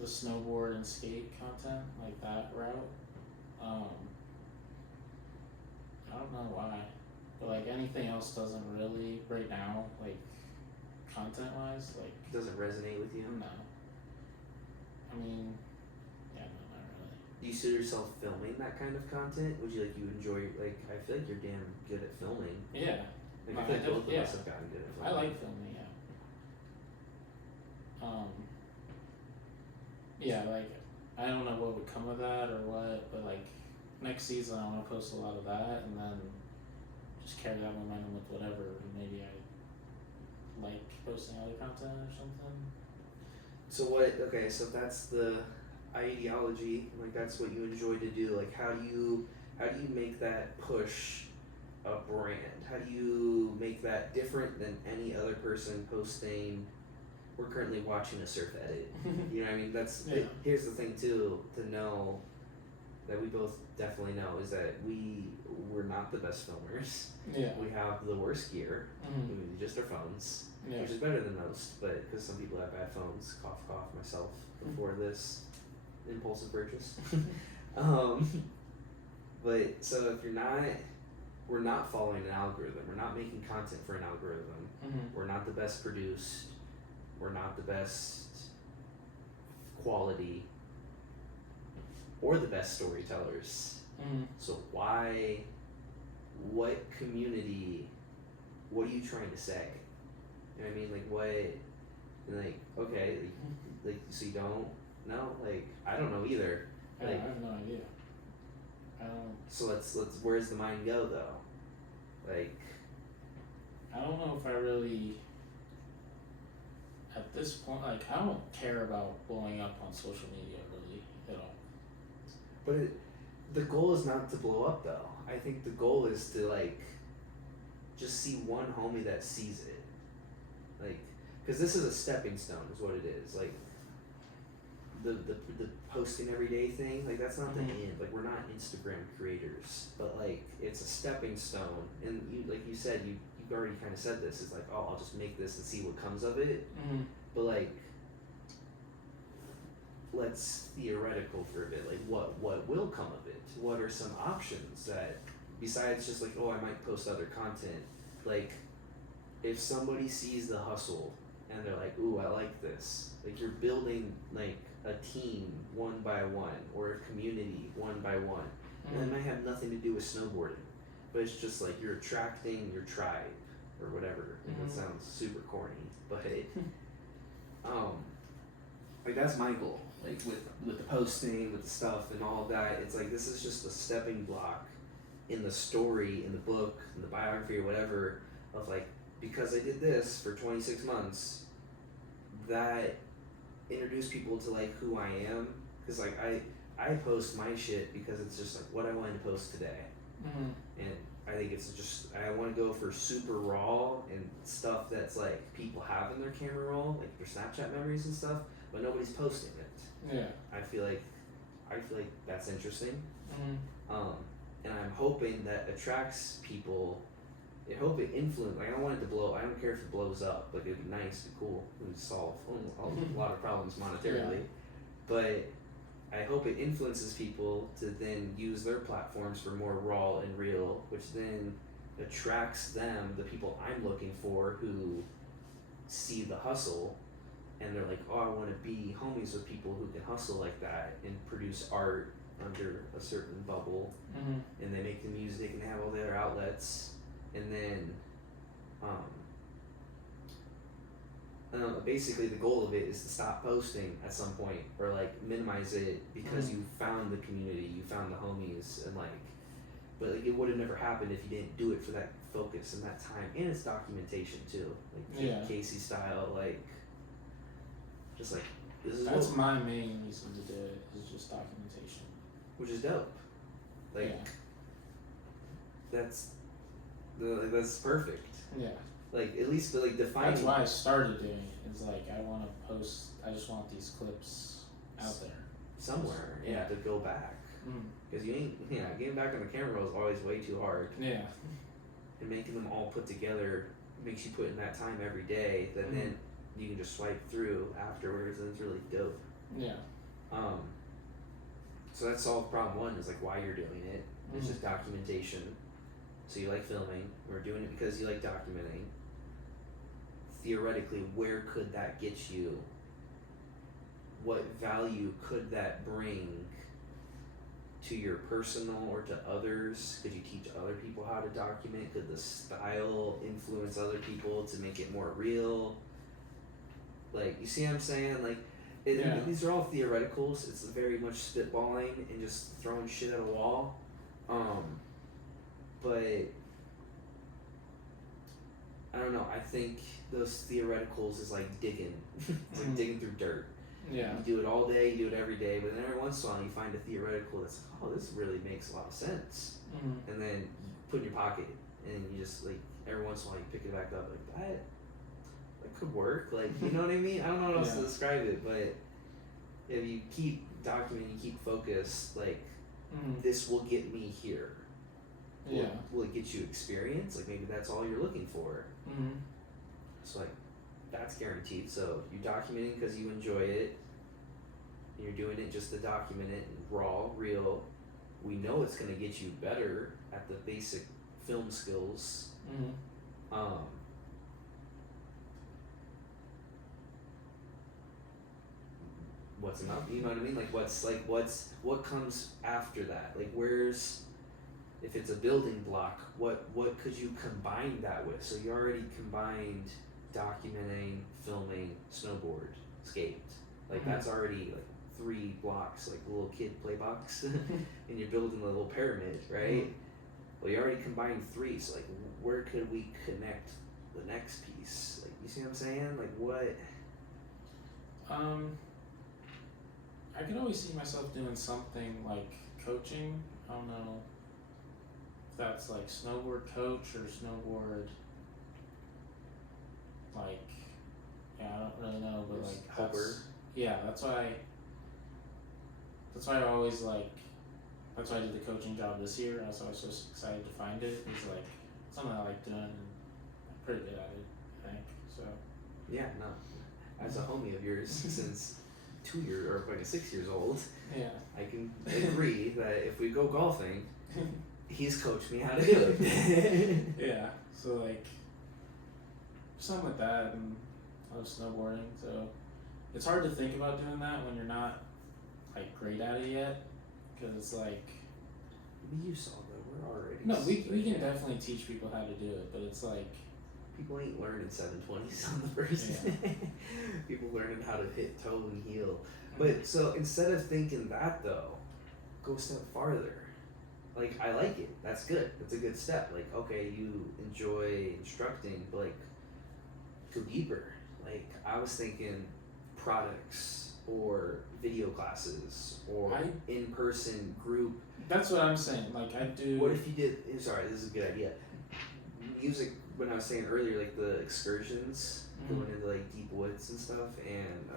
the snowboard and skate content, like that route. don't know why, but like anything else doesn't really right now, like content wise, like Doesn't resonate with you? no. I mean, yeah, no, not really. Do you see yourself filming that kind of content? Would you enjoy, like, I feel like you're damn good at filming. Yeah, Like, no, I feel like both of yeah. us have gotten good at I filming. like filming. Yeah, like I don't know what would come of that or what, but like next season I want to post a lot of that and then just carry that momentum with whatever. Maybe I like posting other content or something. So so if that's the ideology, like that's what you enjoy to do, like how do you make that push a brand? How do you make that different than any other person posting, we're currently watching a surf edit? You know what I mean? Here's the thing too, to know that we both definitely know is that we're not the best filmers. Yeah. We have the worst gear. Mm-hmm. I mean, just our phones. Yeah. Which is better than most, but because some people have bad phones, cough cough myself before this impulsive purchase. But so if we're not following an algorithm, we're not making content for an algorithm, we're not the best produced, we're not the best quality, or the best storytellers. So what community, what are you trying to say? You know what I mean? So you don't know? Like, I don't know either. I have no idea. So let's where's the mind go though? Like, I don't know if I really, at this point, like I don't care about blowing up on social media really at all. but the goal is not to blow up though. I think the goal is to just see one homie that sees it. Because this is a stepping stone, is what it is. Like, the posting every day thing, like that's not the end. Like, we're not Instagram creators, but like it's a stepping stone. And you, like you said, you've already kind of said this. It's like, oh, I'll just make this and see what comes of it. But like, let's theoretical for a bit. Like, what will come of it? What are some options that, besides just like, oh, I might post other content, like. If somebody sees the hustle and they're like, ooh, I like this, like you're building like a team one by one or a community one by one. And it might have nothing to do with snowboarding, but it's just like you're attracting your tribe or whatever. That sounds super corny, but like that's my goal. Like with the posting, with the stuff and all of that, it's like this is just a stepping block in the story, in the book, in the biography or whatever, of like, because I did this for 26 months, that introduced people to like who I am. Because like I post my shit because it's just like what I wanted to post today. And I think it's just, I want to go for super raw and stuff that's like people have in their camera roll, like their Snapchat memories and stuff, but nobody's posting it. Yeah. I feel like that's interesting. And I'm hoping that attracts people. I hope it influences. Like, I don't want it to blow. I don't care if it blows up. Like, it'd be nice, it'd be cool, it would solve a lot of problems monetarily. Yeah. But I hope it influences people to then use their platforms for more raw and real, which then attracts them, the people I'm looking for, who see the hustle, and they're like, oh, I want to be homies with people who can hustle like that and produce art under a certain bubble, and they make the music and they have all their outlets. And then, basically the goal of it is to stop posting at some point, or like minimize it because you found the community, you found the homies, and like, but like it would have never happened if you didn't do it for that focus and that time, and it's documentation too, like Casey style, like, just like this is that's my main reason to do it, is just documentation, which is dope. Like, that's perfect. Yeah. Like, at least, but like defining. That's why I started doing it. It's like I want to post. I just want these clips out there somewhere. Yeah, to go back. Because you ain't. Yeah, getting back on the camera roll is always way too hard. Yeah. And making them all put together makes you put in that time every day. That then you can just swipe through afterwards, and it's really dope. Yeah. So that solved problem one, is like why you're doing it. It's just documentation. so you like filming, we're doing it because you like documenting. Theoretically, where could that get you? What value could that bring to your personal or to others? Could you teach other people how to document? Could the style influence other people to make it more real? Like, you see what I'm saying? Like, these are all theoreticals. It's very much spitballing and just throwing shit at a wall. But I don't know. I think those theoreticals is like digging. It's like digging through dirt. Yeah. You do it all day, you do it every day, but then every once in a while you find a theoretical that's like, oh, this really makes a lot of sense. And then you put it in your pocket, and you just like every once in a while you pick it back up like that could work. Like, you know what I mean? I don't know how else to describe it, but if you keep documenting, you keep focused, like this will get me here. Will it get you experience? Like maybe that's all you're looking for. So like that's guaranteed. So you're documenting because you enjoy it. You're doing it just to document it, raw, real. We know it's gonna get you better at the basic film skills. What's enough? You know what I mean? Like what comes after that? Like if it's a building block, what could you combine that with? So you already combined documenting, filming, snowboard, skate. Like that's already like 3 blocks, like a little kid play box, and you're building a little pyramid, right? Well, you already combined 3, so like where could we connect the next piece? Like, you see what I'm saying? Like what? I could always see myself doing something like coaching. I don't know if that's like snowboard coach or snowboard, like, I don't really know, but like helper. That's why I always like, that's why I did the coaching job this year. I was so excited to find it. It's like something I like doing, and I'm pretty good at it, I think. So yeah, no, as a homie of yours since 2 years or like 6 years old, I can agree that if we go golfing, he's coached me how to do it. So like something like that, and I love snowboarding. So it's hard to think about doing that when you're not like great at it yet, because it's like you saw that we're already. No, we can definitely teach people how to do it, but it's like people ain't learning 720s on the first. People learning how to hit toe and heel. But so instead of thinking that though, go a step farther. Like, I like it. That's good. That's a good step. Like, okay, you enjoy instructing, but like go deeper. Like, I was thinking products or video classes or in-person group. That's what I'm saying. Like, I do. What if you did? Sorry, this is a good idea. Music. When I was saying earlier, like the excursions, going into like deep woods and stuff, and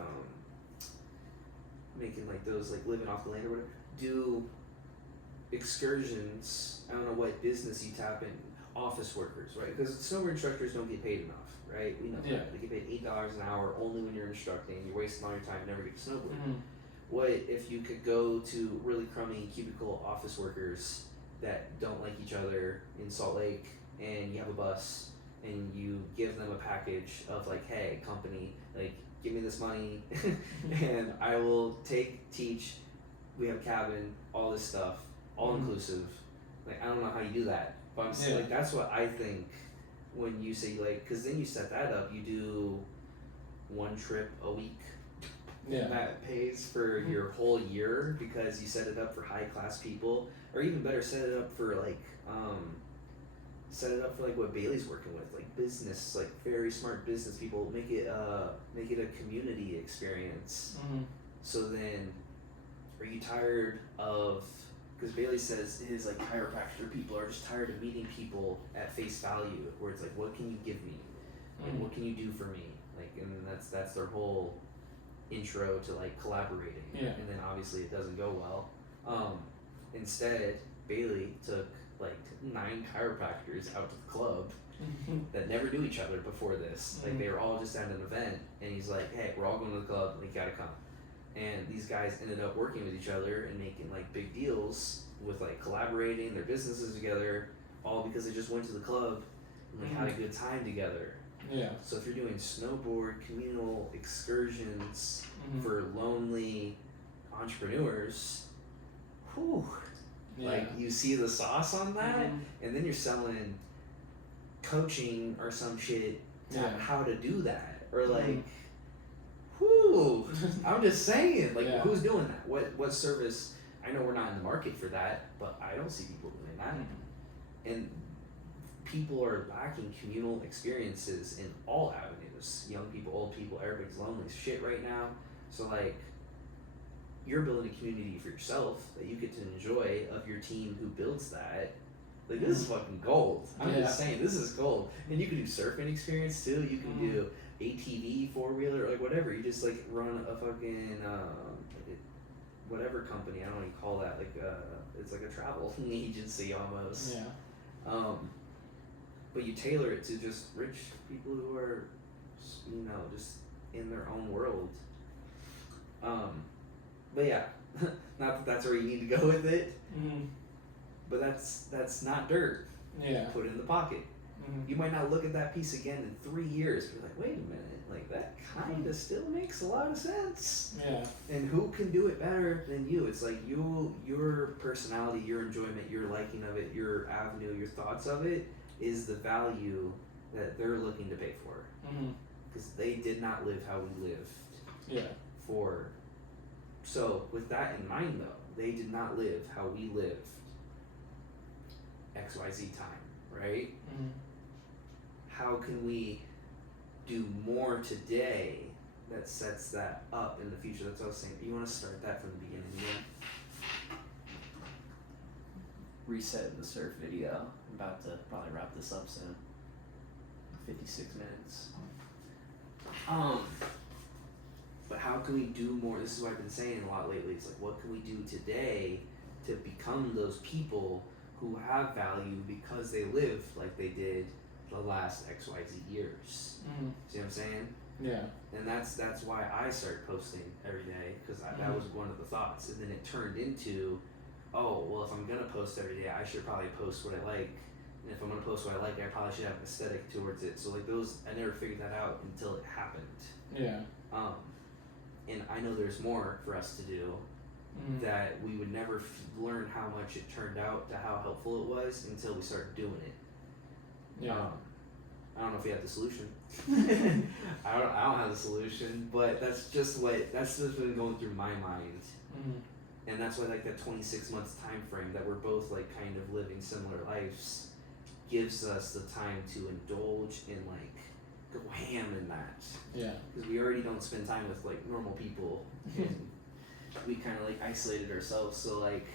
making like those, like living off the land or whatever. Do excursions. I don't know what business you tap in. Office workers, right? Because snowboard instructors don't get paid enough, right? We know that. They get paid $8 an hour only when you're instructing. You're wasting all your time, never get to snowboard. What if you could go to really crummy cubicle office workers that don't like each other in Salt Lake, and you have a bus, and you give them a package of like, hey, company, like, give me this money, and I will teach, we have a cabin, all this stuff, all inclusive. Like, I don't know how you do that, but I'm saying, like, that's what I think when you say, like, because then you set that up, you do 1 trip a week. That pays for your whole year because you set it up for high class people, or even better, set it up for like what Bailey's working with, like business, like very smart business people. Make it a community experience. So then, are you tired of? Because Bailey says his like chiropractor people are just tired of meeting people at face value, where it's like, what can you give me, and what can you do for me, like, and that's their whole intro to like collaborating. And then obviously it doesn't go well. Instead, Bailey took like 9 chiropractors out to the club that never knew each other before this. Like, they were all just at an event, and he's like, hey, we're all going to the club, like, gotta come. And these guys ended up working with each other and making like big deals with like collaborating their businesses together, all because they just went to the club and like had a good time together. Yeah. So if you're doing snowboard communal excursions for lonely entrepreneurs, whew, like you see the sauce on that, and then you're selling coaching or some shit to how to do that, or like, whew, I'm just saying, like, who's doing that? What service? I know we're not in the market for that, but I don't see people doing that, and people are lacking communal experiences in all avenues. Young people, old people, everybody's lonely as shit right now. So like, you're building a community for yourself that you get to enjoy of your team who builds that. Like, this is fucking gold. I'm just saying, this is gold. And you can do surfing experience too. You can do ATV, 4-wheeler, like whatever. You just like run a fucking whatever company. I don't know what you call that. Like it's like a travel agency almost. Yeah. But you tailor it to just rich people who are, you know, just in their own world. But yeah, not that that's where you need to go with it. But that's not dirt. Yeah. Put it in the pocket. You might not look at that piece again in 3 years. But you're like, wait a minute, like that kind of still makes a lot of sense. Yeah. And who can do it better than you? It's like your personality, your enjoyment, your liking of it, your avenue, your thoughts of it is the value that they're looking to pay for. Because they did not live how we lived. Yeah. So with that in mind, though, they did not live how we lived. XYZ time, right? How can we do more today that sets that up in the future? That's what I was saying. You want to start that from the beginning, Reset the surf video. I'm about to probably wrap this up soon. 56 minutes. But how can we do more? This is what I've been saying a lot lately. It's like, what can we do today to become those people who have value because they live like they did the last XYZ years? See what I'm saying? Yeah. And that's why I started posting every day, because that was one of the thoughts. And then it turned into, oh, well, if I'm going to post every day, I should probably post what I like. And if I'm going to post what I like, I probably should have an aesthetic towards it. So like those, I never figured that out until it happened. Yeah. And I know there's more for us to do that we would never learn how much it turned out to how helpful it was until we started doing it. Yeah. I don't know if you have the solution. I don't have the solution, but that's just been going through my mind. And that's why like that 26 months time frame that we're both like kind of living similar lives gives us the time to indulge and like go ham in that. Yeah. Because we already don't spend time with like normal people, and we kind of like isolated ourselves. So like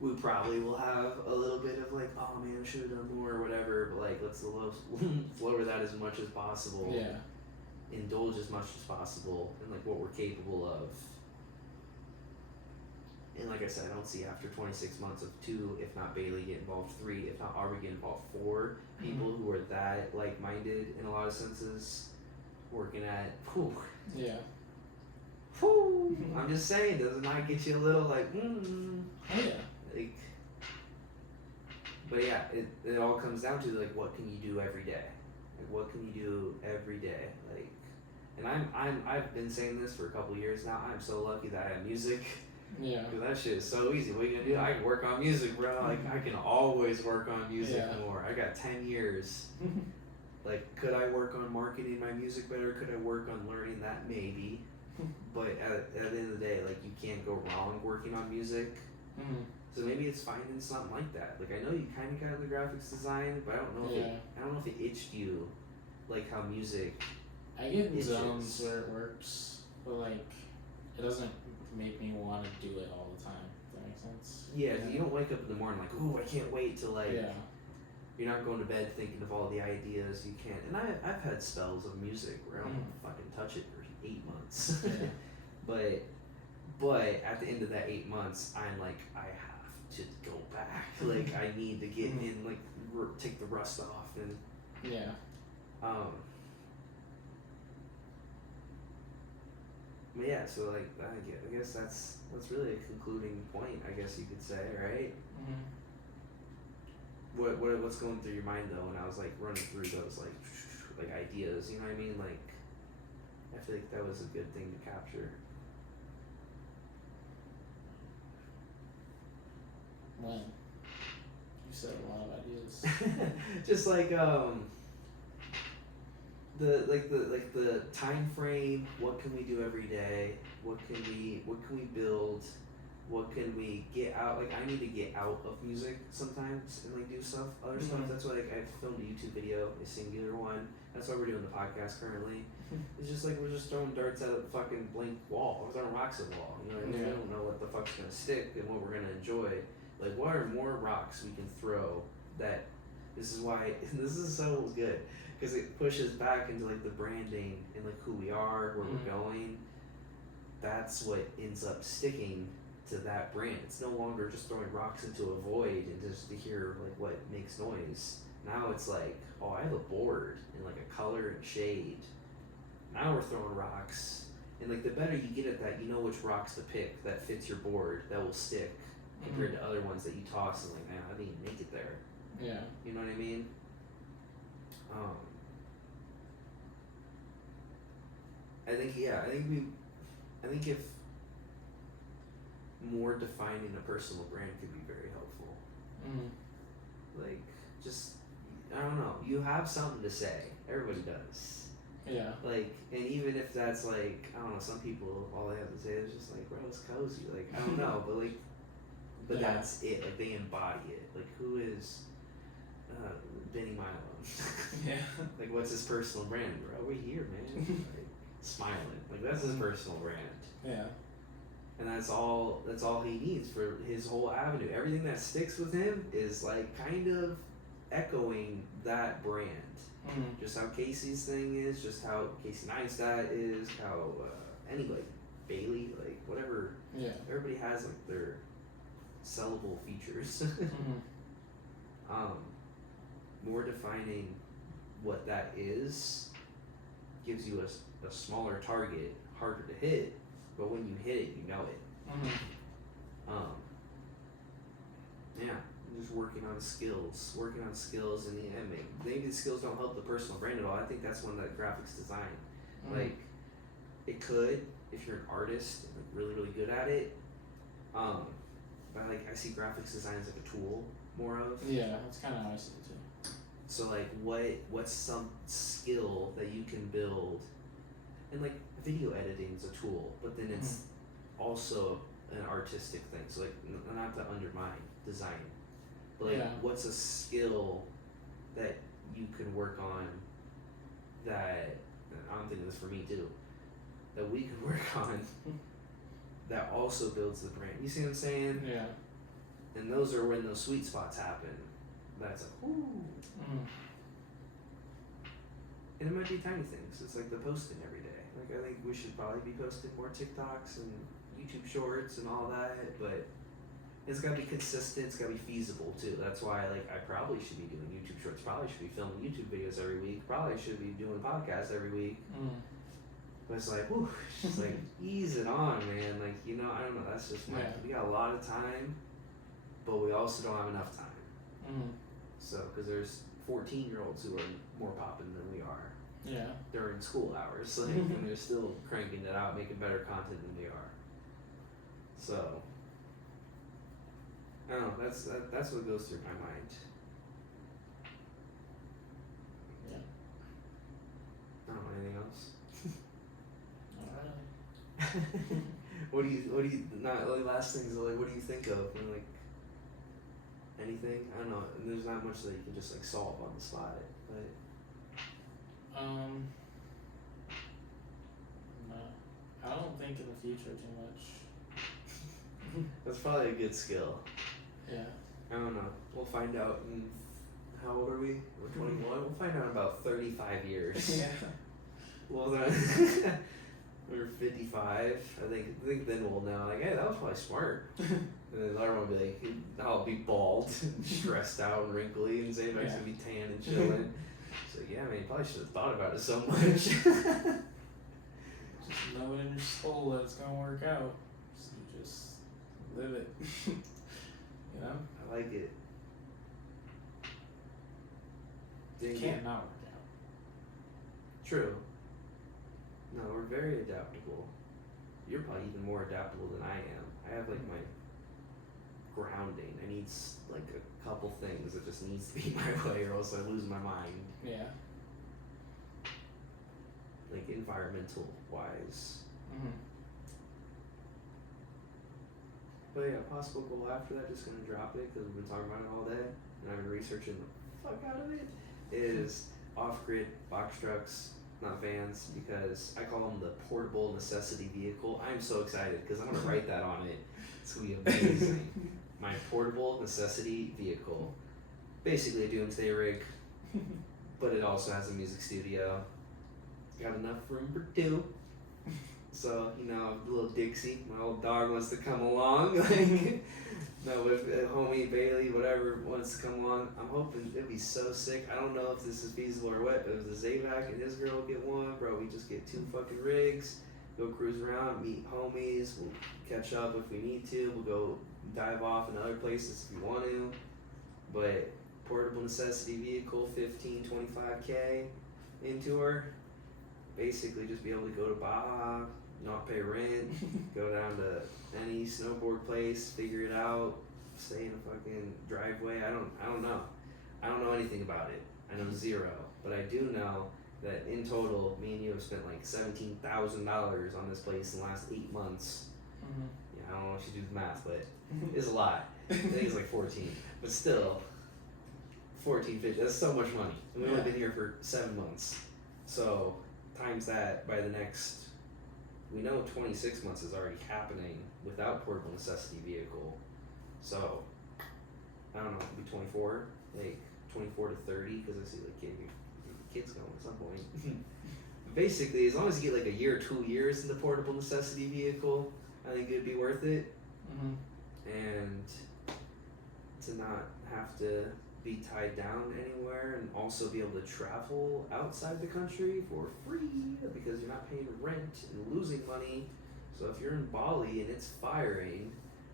we probably will have a little bit of like, oh man, I should have done more or whatever. But like let's lower that as much as possible. Yeah. Indulge as much as possible in like what we're capable of. And like I said, I don't see after 26 months of 2, if not Bailey get involved, 3, if not Aubrey get involved, 4 people who are that like-minded in a lot of senses, working at, whew. Yeah. Whew. I'm just saying, does it not get you a little like, Oh yeah. like, but yeah, it all comes down to like, what can you do every day? Like, what can you do every day? Like, and I've been saying this for a couple years now. I'm so lucky that I have music. Yeah. Cause that shit is so easy. What are you gonna do? I can work on music, bro. Like I can always work on music more. I got 10 years. Like, could I work on marketing my music better? Could I work on learning that? Maybe. But at the end of the day, like you can't go wrong working on music. So maybe it's finding something like that. Like I know you kind of got the graphics design, but I don't know if it itched you, like how music. I get in itches. zones where it works, but like it doesn't make me want to do it all the time. If that makes sense. Yeah, you don't wake up in the morning like, ooh, I can't wait to like. Yeah. You're not going to bed thinking of all the ideas you can't. And I've had spells of music where I don't fucking touch it for 8 months. but at the end of that 8 months, I'm like, I have to go back. Like I need to get in, like take the rust off and. Yeah. But yeah, so like I guess that's really a concluding point. I guess you could say, right? what's going through your mind though when I was like running through those like ideas, you know what I mean? Like I feel like that was a good thing to capture. Well, you said a lot of ideas. Just like the time frame, what can we do every day? What can we build? What can we get out? Like I need to get out of music sometimes and like do other stuff. That's why like I filmed a YouTube video, a singular one. That's why we're doing the podcast currently. It's just like we're just throwing darts at a fucking blank wall. We're throwing rocks at a wall. You know what I mean? We don't know what the fuck's gonna stick and what we're gonna enjoy. Like what are more rocks we can throw that this is why this is so good. Because it pushes back into like the branding and like who we are, where we're going. That's what ends up sticking to that brand. It's no longer just throwing rocks into a void and just to hear like what makes noise. Now it's like, oh, I have a board and like a color and shade. Now we're throwing rocks. And like the better you get at that, you know which rocks to pick that fits your board, that will stick compared to other ones that you toss and like, man, I didn't even make it there. Yeah. You know what I mean? I think if more defining a personal brand could be very helpful. Like, just, I don't know, you have something to say. Everybody does. Yeah. Like, and even if that's like, I don't know, some people, all they have to say is just like, bro, it's cozy. Like, I don't know, but like, but that's it. Like, they embody it. Like, who is Benny Milo? Yeah. Like, what's his personal brand, bro? We're here, man. Like, smiling. Like, that's his personal brand. Yeah. And that's all he needs for his whole avenue. Everything that sticks with him is like kind of echoing that brand. Just how Casey's thing is, just how Casey Neistat is, how anybody, Bailey, like whatever. Yeah. Everybody has like their sellable features. More defining what that is gives you a smaller target, harder to hit. But when you hit it, you know it. Yeah, just working on skills, and maybe the skills don't help the personal brand at all. I think that's one that graphics design, like, it could if you're an artist and like really really good at it. But like I see graphics design as like a tool more of. Yeah, that's kind of how I see it too. So like what's some skill that you can build, and like video editing is a tool, but then it's also an artistic thing. So like not to undermine design, but like what's a skill that you can work on that, I'm thinking this for me too, that we could work on that also builds the brand. You see what I'm saying? Yeah. And those are when those sweet spots happen. That's like, ooh. And it might be tiny things. It's like the posting every day. Like I think we should probably be posting more TikToks and YouTube shorts and all that, but it's gotta be consistent, it's gotta be feasible too. That's why like I probably should be doing YouTube shorts, probably should be filming YouTube videos every week, probably should be doing podcasts every week. But it's like, whew, it's just like ease it on, man. Like, you know, I don't know, that's just we got a lot of time, but we also don't have enough time. So, because there's 14-year-olds who are more popping than we are. Yeah. During school hours, like, and they're still cranking it out, making better content than we are. So, I don't know. That's what goes through my mind. Yeah. I don't know anything else. Alright. What do you not like last things like what do you think of when like anything? I don't know. There's not much that you can just like solve on the spot, but. No, I don't think in the future too much. That's probably a good skill. Yeah. I don't know. We'll find out in, how old are we? We're 21. We'll find out in about 35 years. Yeah. Well, then we're 55. I think then we'll know, like, hey, that was probably smart. And then the other one will be like, I'll be bald, and stressed out and wrinkly, and Zaybek's gonna be tan and chilling. So yeah, man, you probably should have thought about it so much. Just know it in your soul that it's gonna work out. So you just live it. You know? I like it. You can't not work out. True. No, we're very adaptable. You're probably even more adaptable than I am. I have like my grounding. I need like a couple things that just needs to be my way, or else I lose my mind. Yeah. Like environmental wise. Mm-hmm. But yeah, possible goal after that, just gonna drop it because we've been talking about it all day, and I've been researching the fuck out of it. Is off-grid box trucks, not vans, because I call them the portable necessity vehicle. I'm so excited because I'm gonna write that on it. It's gonna be amazing. My portable necessity vehicle, basically a doomsday rig, but it also has a music studio. It's got enough room for two. So, you know, little Dixie, my old dog wants to come along. Like, no, if homie Bailey, whatever, wants to come along, I'm hoping it'd be so sick. I don't know if this is feasible or what, but if the Zayvac and his girl get one, bro, we just get 2 fucking rigs, go cruise around, meet homies, we'll catch up if we need to, we'll go dive off in other places if we want to. But portable necessity vehicle, 15, 25K into her. Basically just be able to go to Baja, not pay rent, go down to any snowboard place, figure it out, stay in a fucking driveway. I don't know. I don't know anything about it. I know zero. But I do know that in total, me and you have spent like $17,000 on this place in the last 8 months. Mm-hmm. Yeah, I don't know if she do the math, but it's a lot. I think it's like 14. But still, 14, 15, that's so much money. And we've only been here for 7 months. So times that by the next, we know 26 months is already happening without portable necessity vehicle. So I don't know, it'll be 24, like 24 to 30, because I see like kids going at some point. Basically, as long as you get like a year or 2 years in the portable necessity vehicle, I think it'd be worth it. Mm-hmm. And to not have to be tied down anywhere, and also be able to travel outside the country for free because you're not paying rent and losing money. So if you're in Bali and it's firing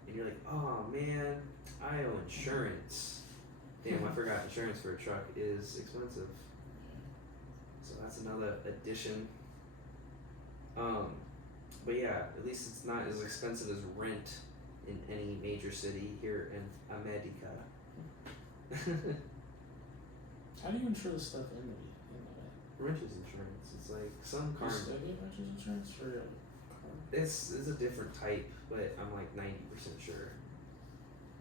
and you're like, oh man, I owe insurance. Damn, I forgot insurance for a truck is expensive. So that's another addition. But yeah, at least it's not as expensive as rent in any major city here in America. How do you insure this stuff in the Renter's insurance. It's like some car. Do they get renter's insurance for a car? It's a different type, but I'm like 90% sure.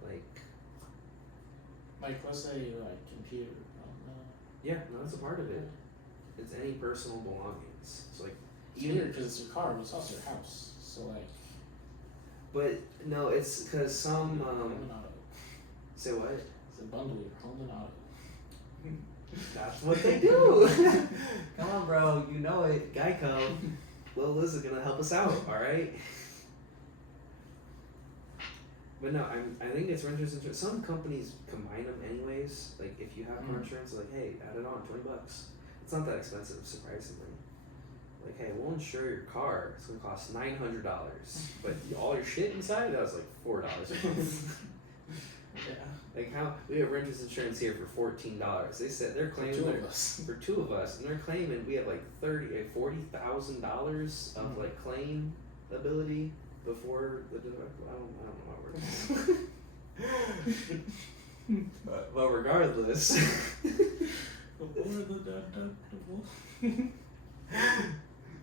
Like let's say your computer. yeah, no, that's a part of it. It's any personal belongings. It's like It's weird because it's your car, but it's also your house. So like. But no, it's because some Home and auto. say what? It's a bundle your home and auto. That's what they do. Come on, bro, you know it. Geico. Lil Liz is gonna help us out, all right? But no, I think it's renter's insurance. Some companies combine them anyways. Like if you have car insurance, like hey, add it on, $20. It's not that expensive, surprisingly. Like hey, we'll insure your car. It's gonna cost $900, but all your shit inside that was like $4 a month. Yeah. Like how we have renter's insurance here for $14. They said they're claiming for two of us, and they're claiming we have like $40,000 of like claim ability before the deductible. I don't know how it works. but regardless. Before the deductible.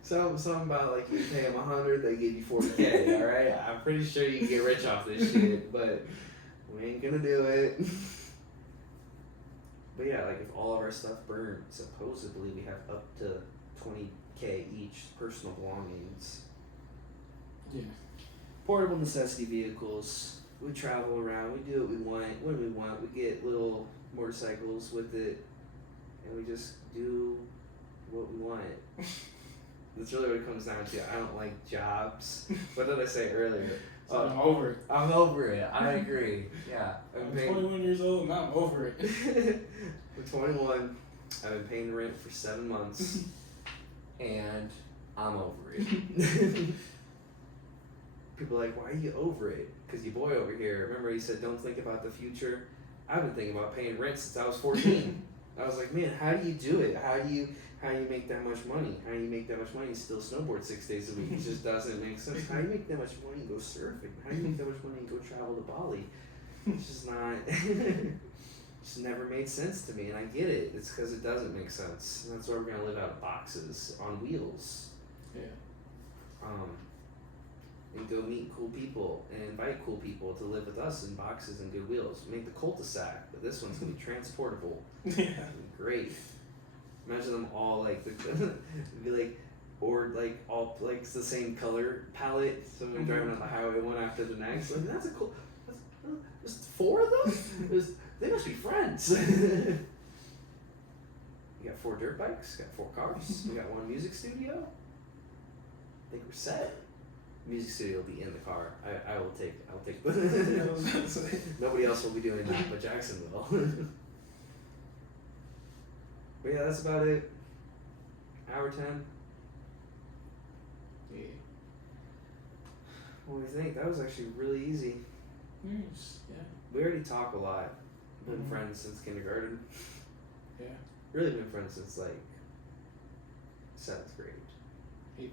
Something about like you pay them $100, they give you $40K. All right, I'm pretty sure you can get rich off this shit, but. We ain't gonna do it. But yeah, like if all of our stuff burned, supposedly we have up to $20K each personal belongings. Yeah. Portable necessity vehicles. We travel around. We do what we want when we want. We get little motorcycles with it, and we just do what we want. That's really what it comes down to. I don't like jobs. What did I say earlier? So I'm over it. I'm over it. I agree. Yeah. I'm 21 years old and I'm over it. I'm 21. I've been paying rent for 7 months. And I'm over it. People are like, why are you over it? Because your boy over here, remember he said don't think about the future? I've been thinking about paying rent since I was 14. I was like, man, how do you do it? How do you make that much money? How do you make that much money and still snowboard 6 days a week? It just doesn't make sense. How do you make that much money and go surfing? How do you make that much money and go travel to Bali? It's just not. Just never made sense to me, and I get it. It's because it doesn't make sense. And that's why we're gonna live out of boxes on wheels. Yeah. And go meet cool people and invite cool people to live with us in boxes and good wheels. Make the cul-de-sac, but this one's gonna be transportable. Yeah. Great. Imagine them all like be like, or like all like it's the same color palette. So they're driving on the highway one after the next. Like that's a cool. There's 4 of them. They must be friends. You got 4 dirt bikes. Got 4 cars. We got 1 music studio. I think we're set. Music studio will be in the car. I'll take nobody else will be doing that, but Jackson will. But yeah, that's about it. Hour 10. Yeah. What do you think? That was actually really easy. Yes. Yeah. We already talk a lot. Been Mhm. friends since kindergarten. Yeah. Really been friends since like 7th grade.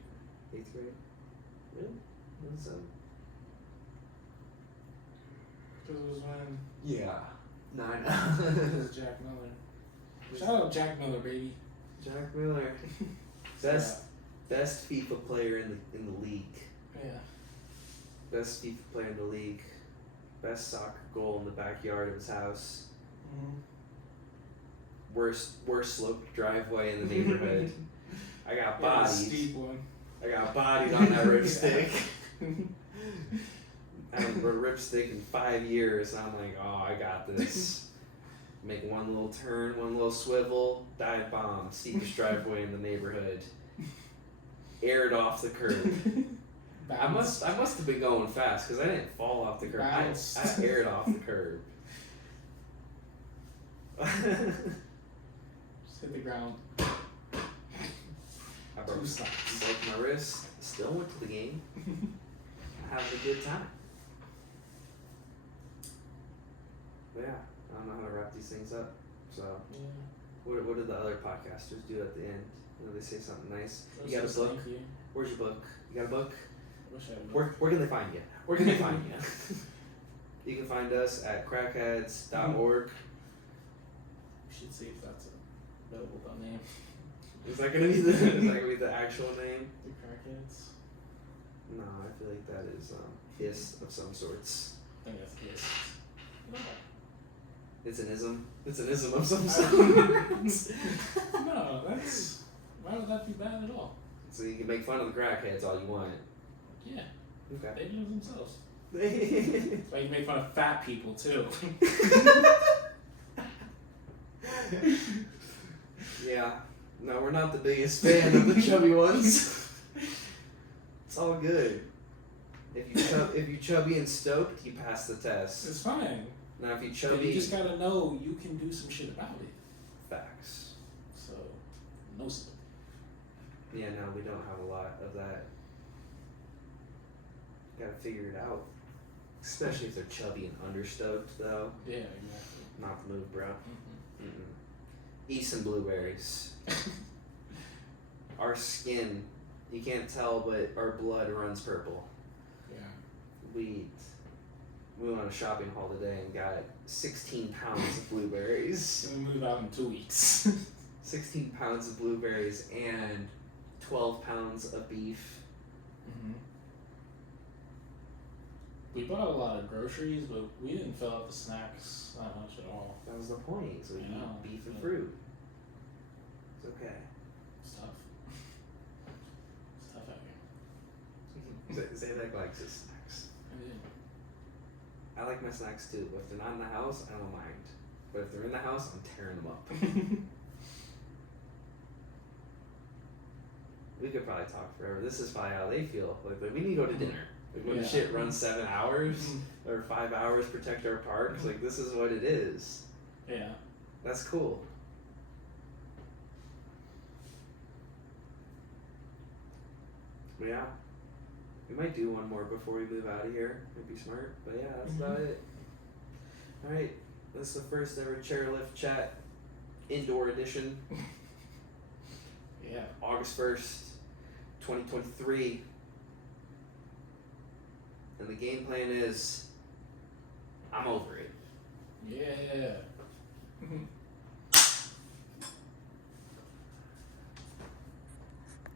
8th grade? Really? When's that? Because it was when Yeah. 9. it was Jack Miller. Shout out Jack Miller, baby. Jack Miller. Best FIFA player in the league. Yeah. Best FIFA player in the league. Best soccer goal in the backyard of his house. Mm-hmm. Worst sloped driveway in the neighborhood. I got Yeah, bodied. steep one. I got bodied on that ripstick. I haven't rode a ripstick in 5 years, and I'm like, oh, I got this. Make one little turn, one little swivel, dive bomb, steepest driveway in the neighborhood. Aired off the curb. I must have been going fast because I didn't fall off the curb. I aired off the curb. Just hit the ground. I broke my wrist. Still went to the game. Having a good time. But yeah, I don't know how to wrap these things up. So, Yeah. what did the other podcasters do at the end? You know, they say something nice. You got a Just book? thank you. Where's your book? You got a book? Wish I had a book. Where can they find you? Where can they find you? You can find us at crackheads.org. We should see if that's a notable name. Is that gonna be the actual name? The Crackheads. No, I feel like that is hiss of some sorts. I think that's his. No. It's an ism. It's an ism of some sorts. No, that's. Why would that be bad at all? So you can make fun of the crackheads all you want. Yeah, Okay. they do it themselves. That's why you can make fun of fat people too. Yeah. No, we're not the biggest fan of the chubby ones. It's all good. If you chubby and stoked, you pass the test. It's fine. Now if you But chubby, you just gotta know you can do some shit about it. facts. So, no stuff. Yeah, no, we don't have a lot of that. Gotta figure it out. Especially if they're chubby and understoked, though. Yeah, exactly. Not the move, bro. Mm-hmm. Mm-mm. Eat some blueberries. Our skin, you can't tell, but our blood runs purple. Yeah. We went on a shopping haul today and got 16 pounds of blueberries. We move out in 2 weeks. 16 pounds of blueberries and 12 pounds of beef. Mm-hmm. We bought a lot of groceries, but we didn't fill out the snacks that much at all. That was the point. So we I know, eat beef and yeah. fruit. It's okay. It's tough. It's tough out here. Say that like just snacks. I did. I like my snacks too, but if they're not in the house, I don't mind. But if they're in the house, I'm tearing them up. We could probably talk forever. This is probably how they feel. Like we need to go to dinner. Like when the Yeah. shit runs 7 hours or 5 hours, protect our parks. Like this is what it is. Yeah. That's cool. But yeah, we might do one more before we move out of here. It'd be smart. But yeah, that's about it. All right, that's the first ever chairlift chat. indoor edition, Yeah. August 1st, 2023. And the game plan is I'm over it. Yeah.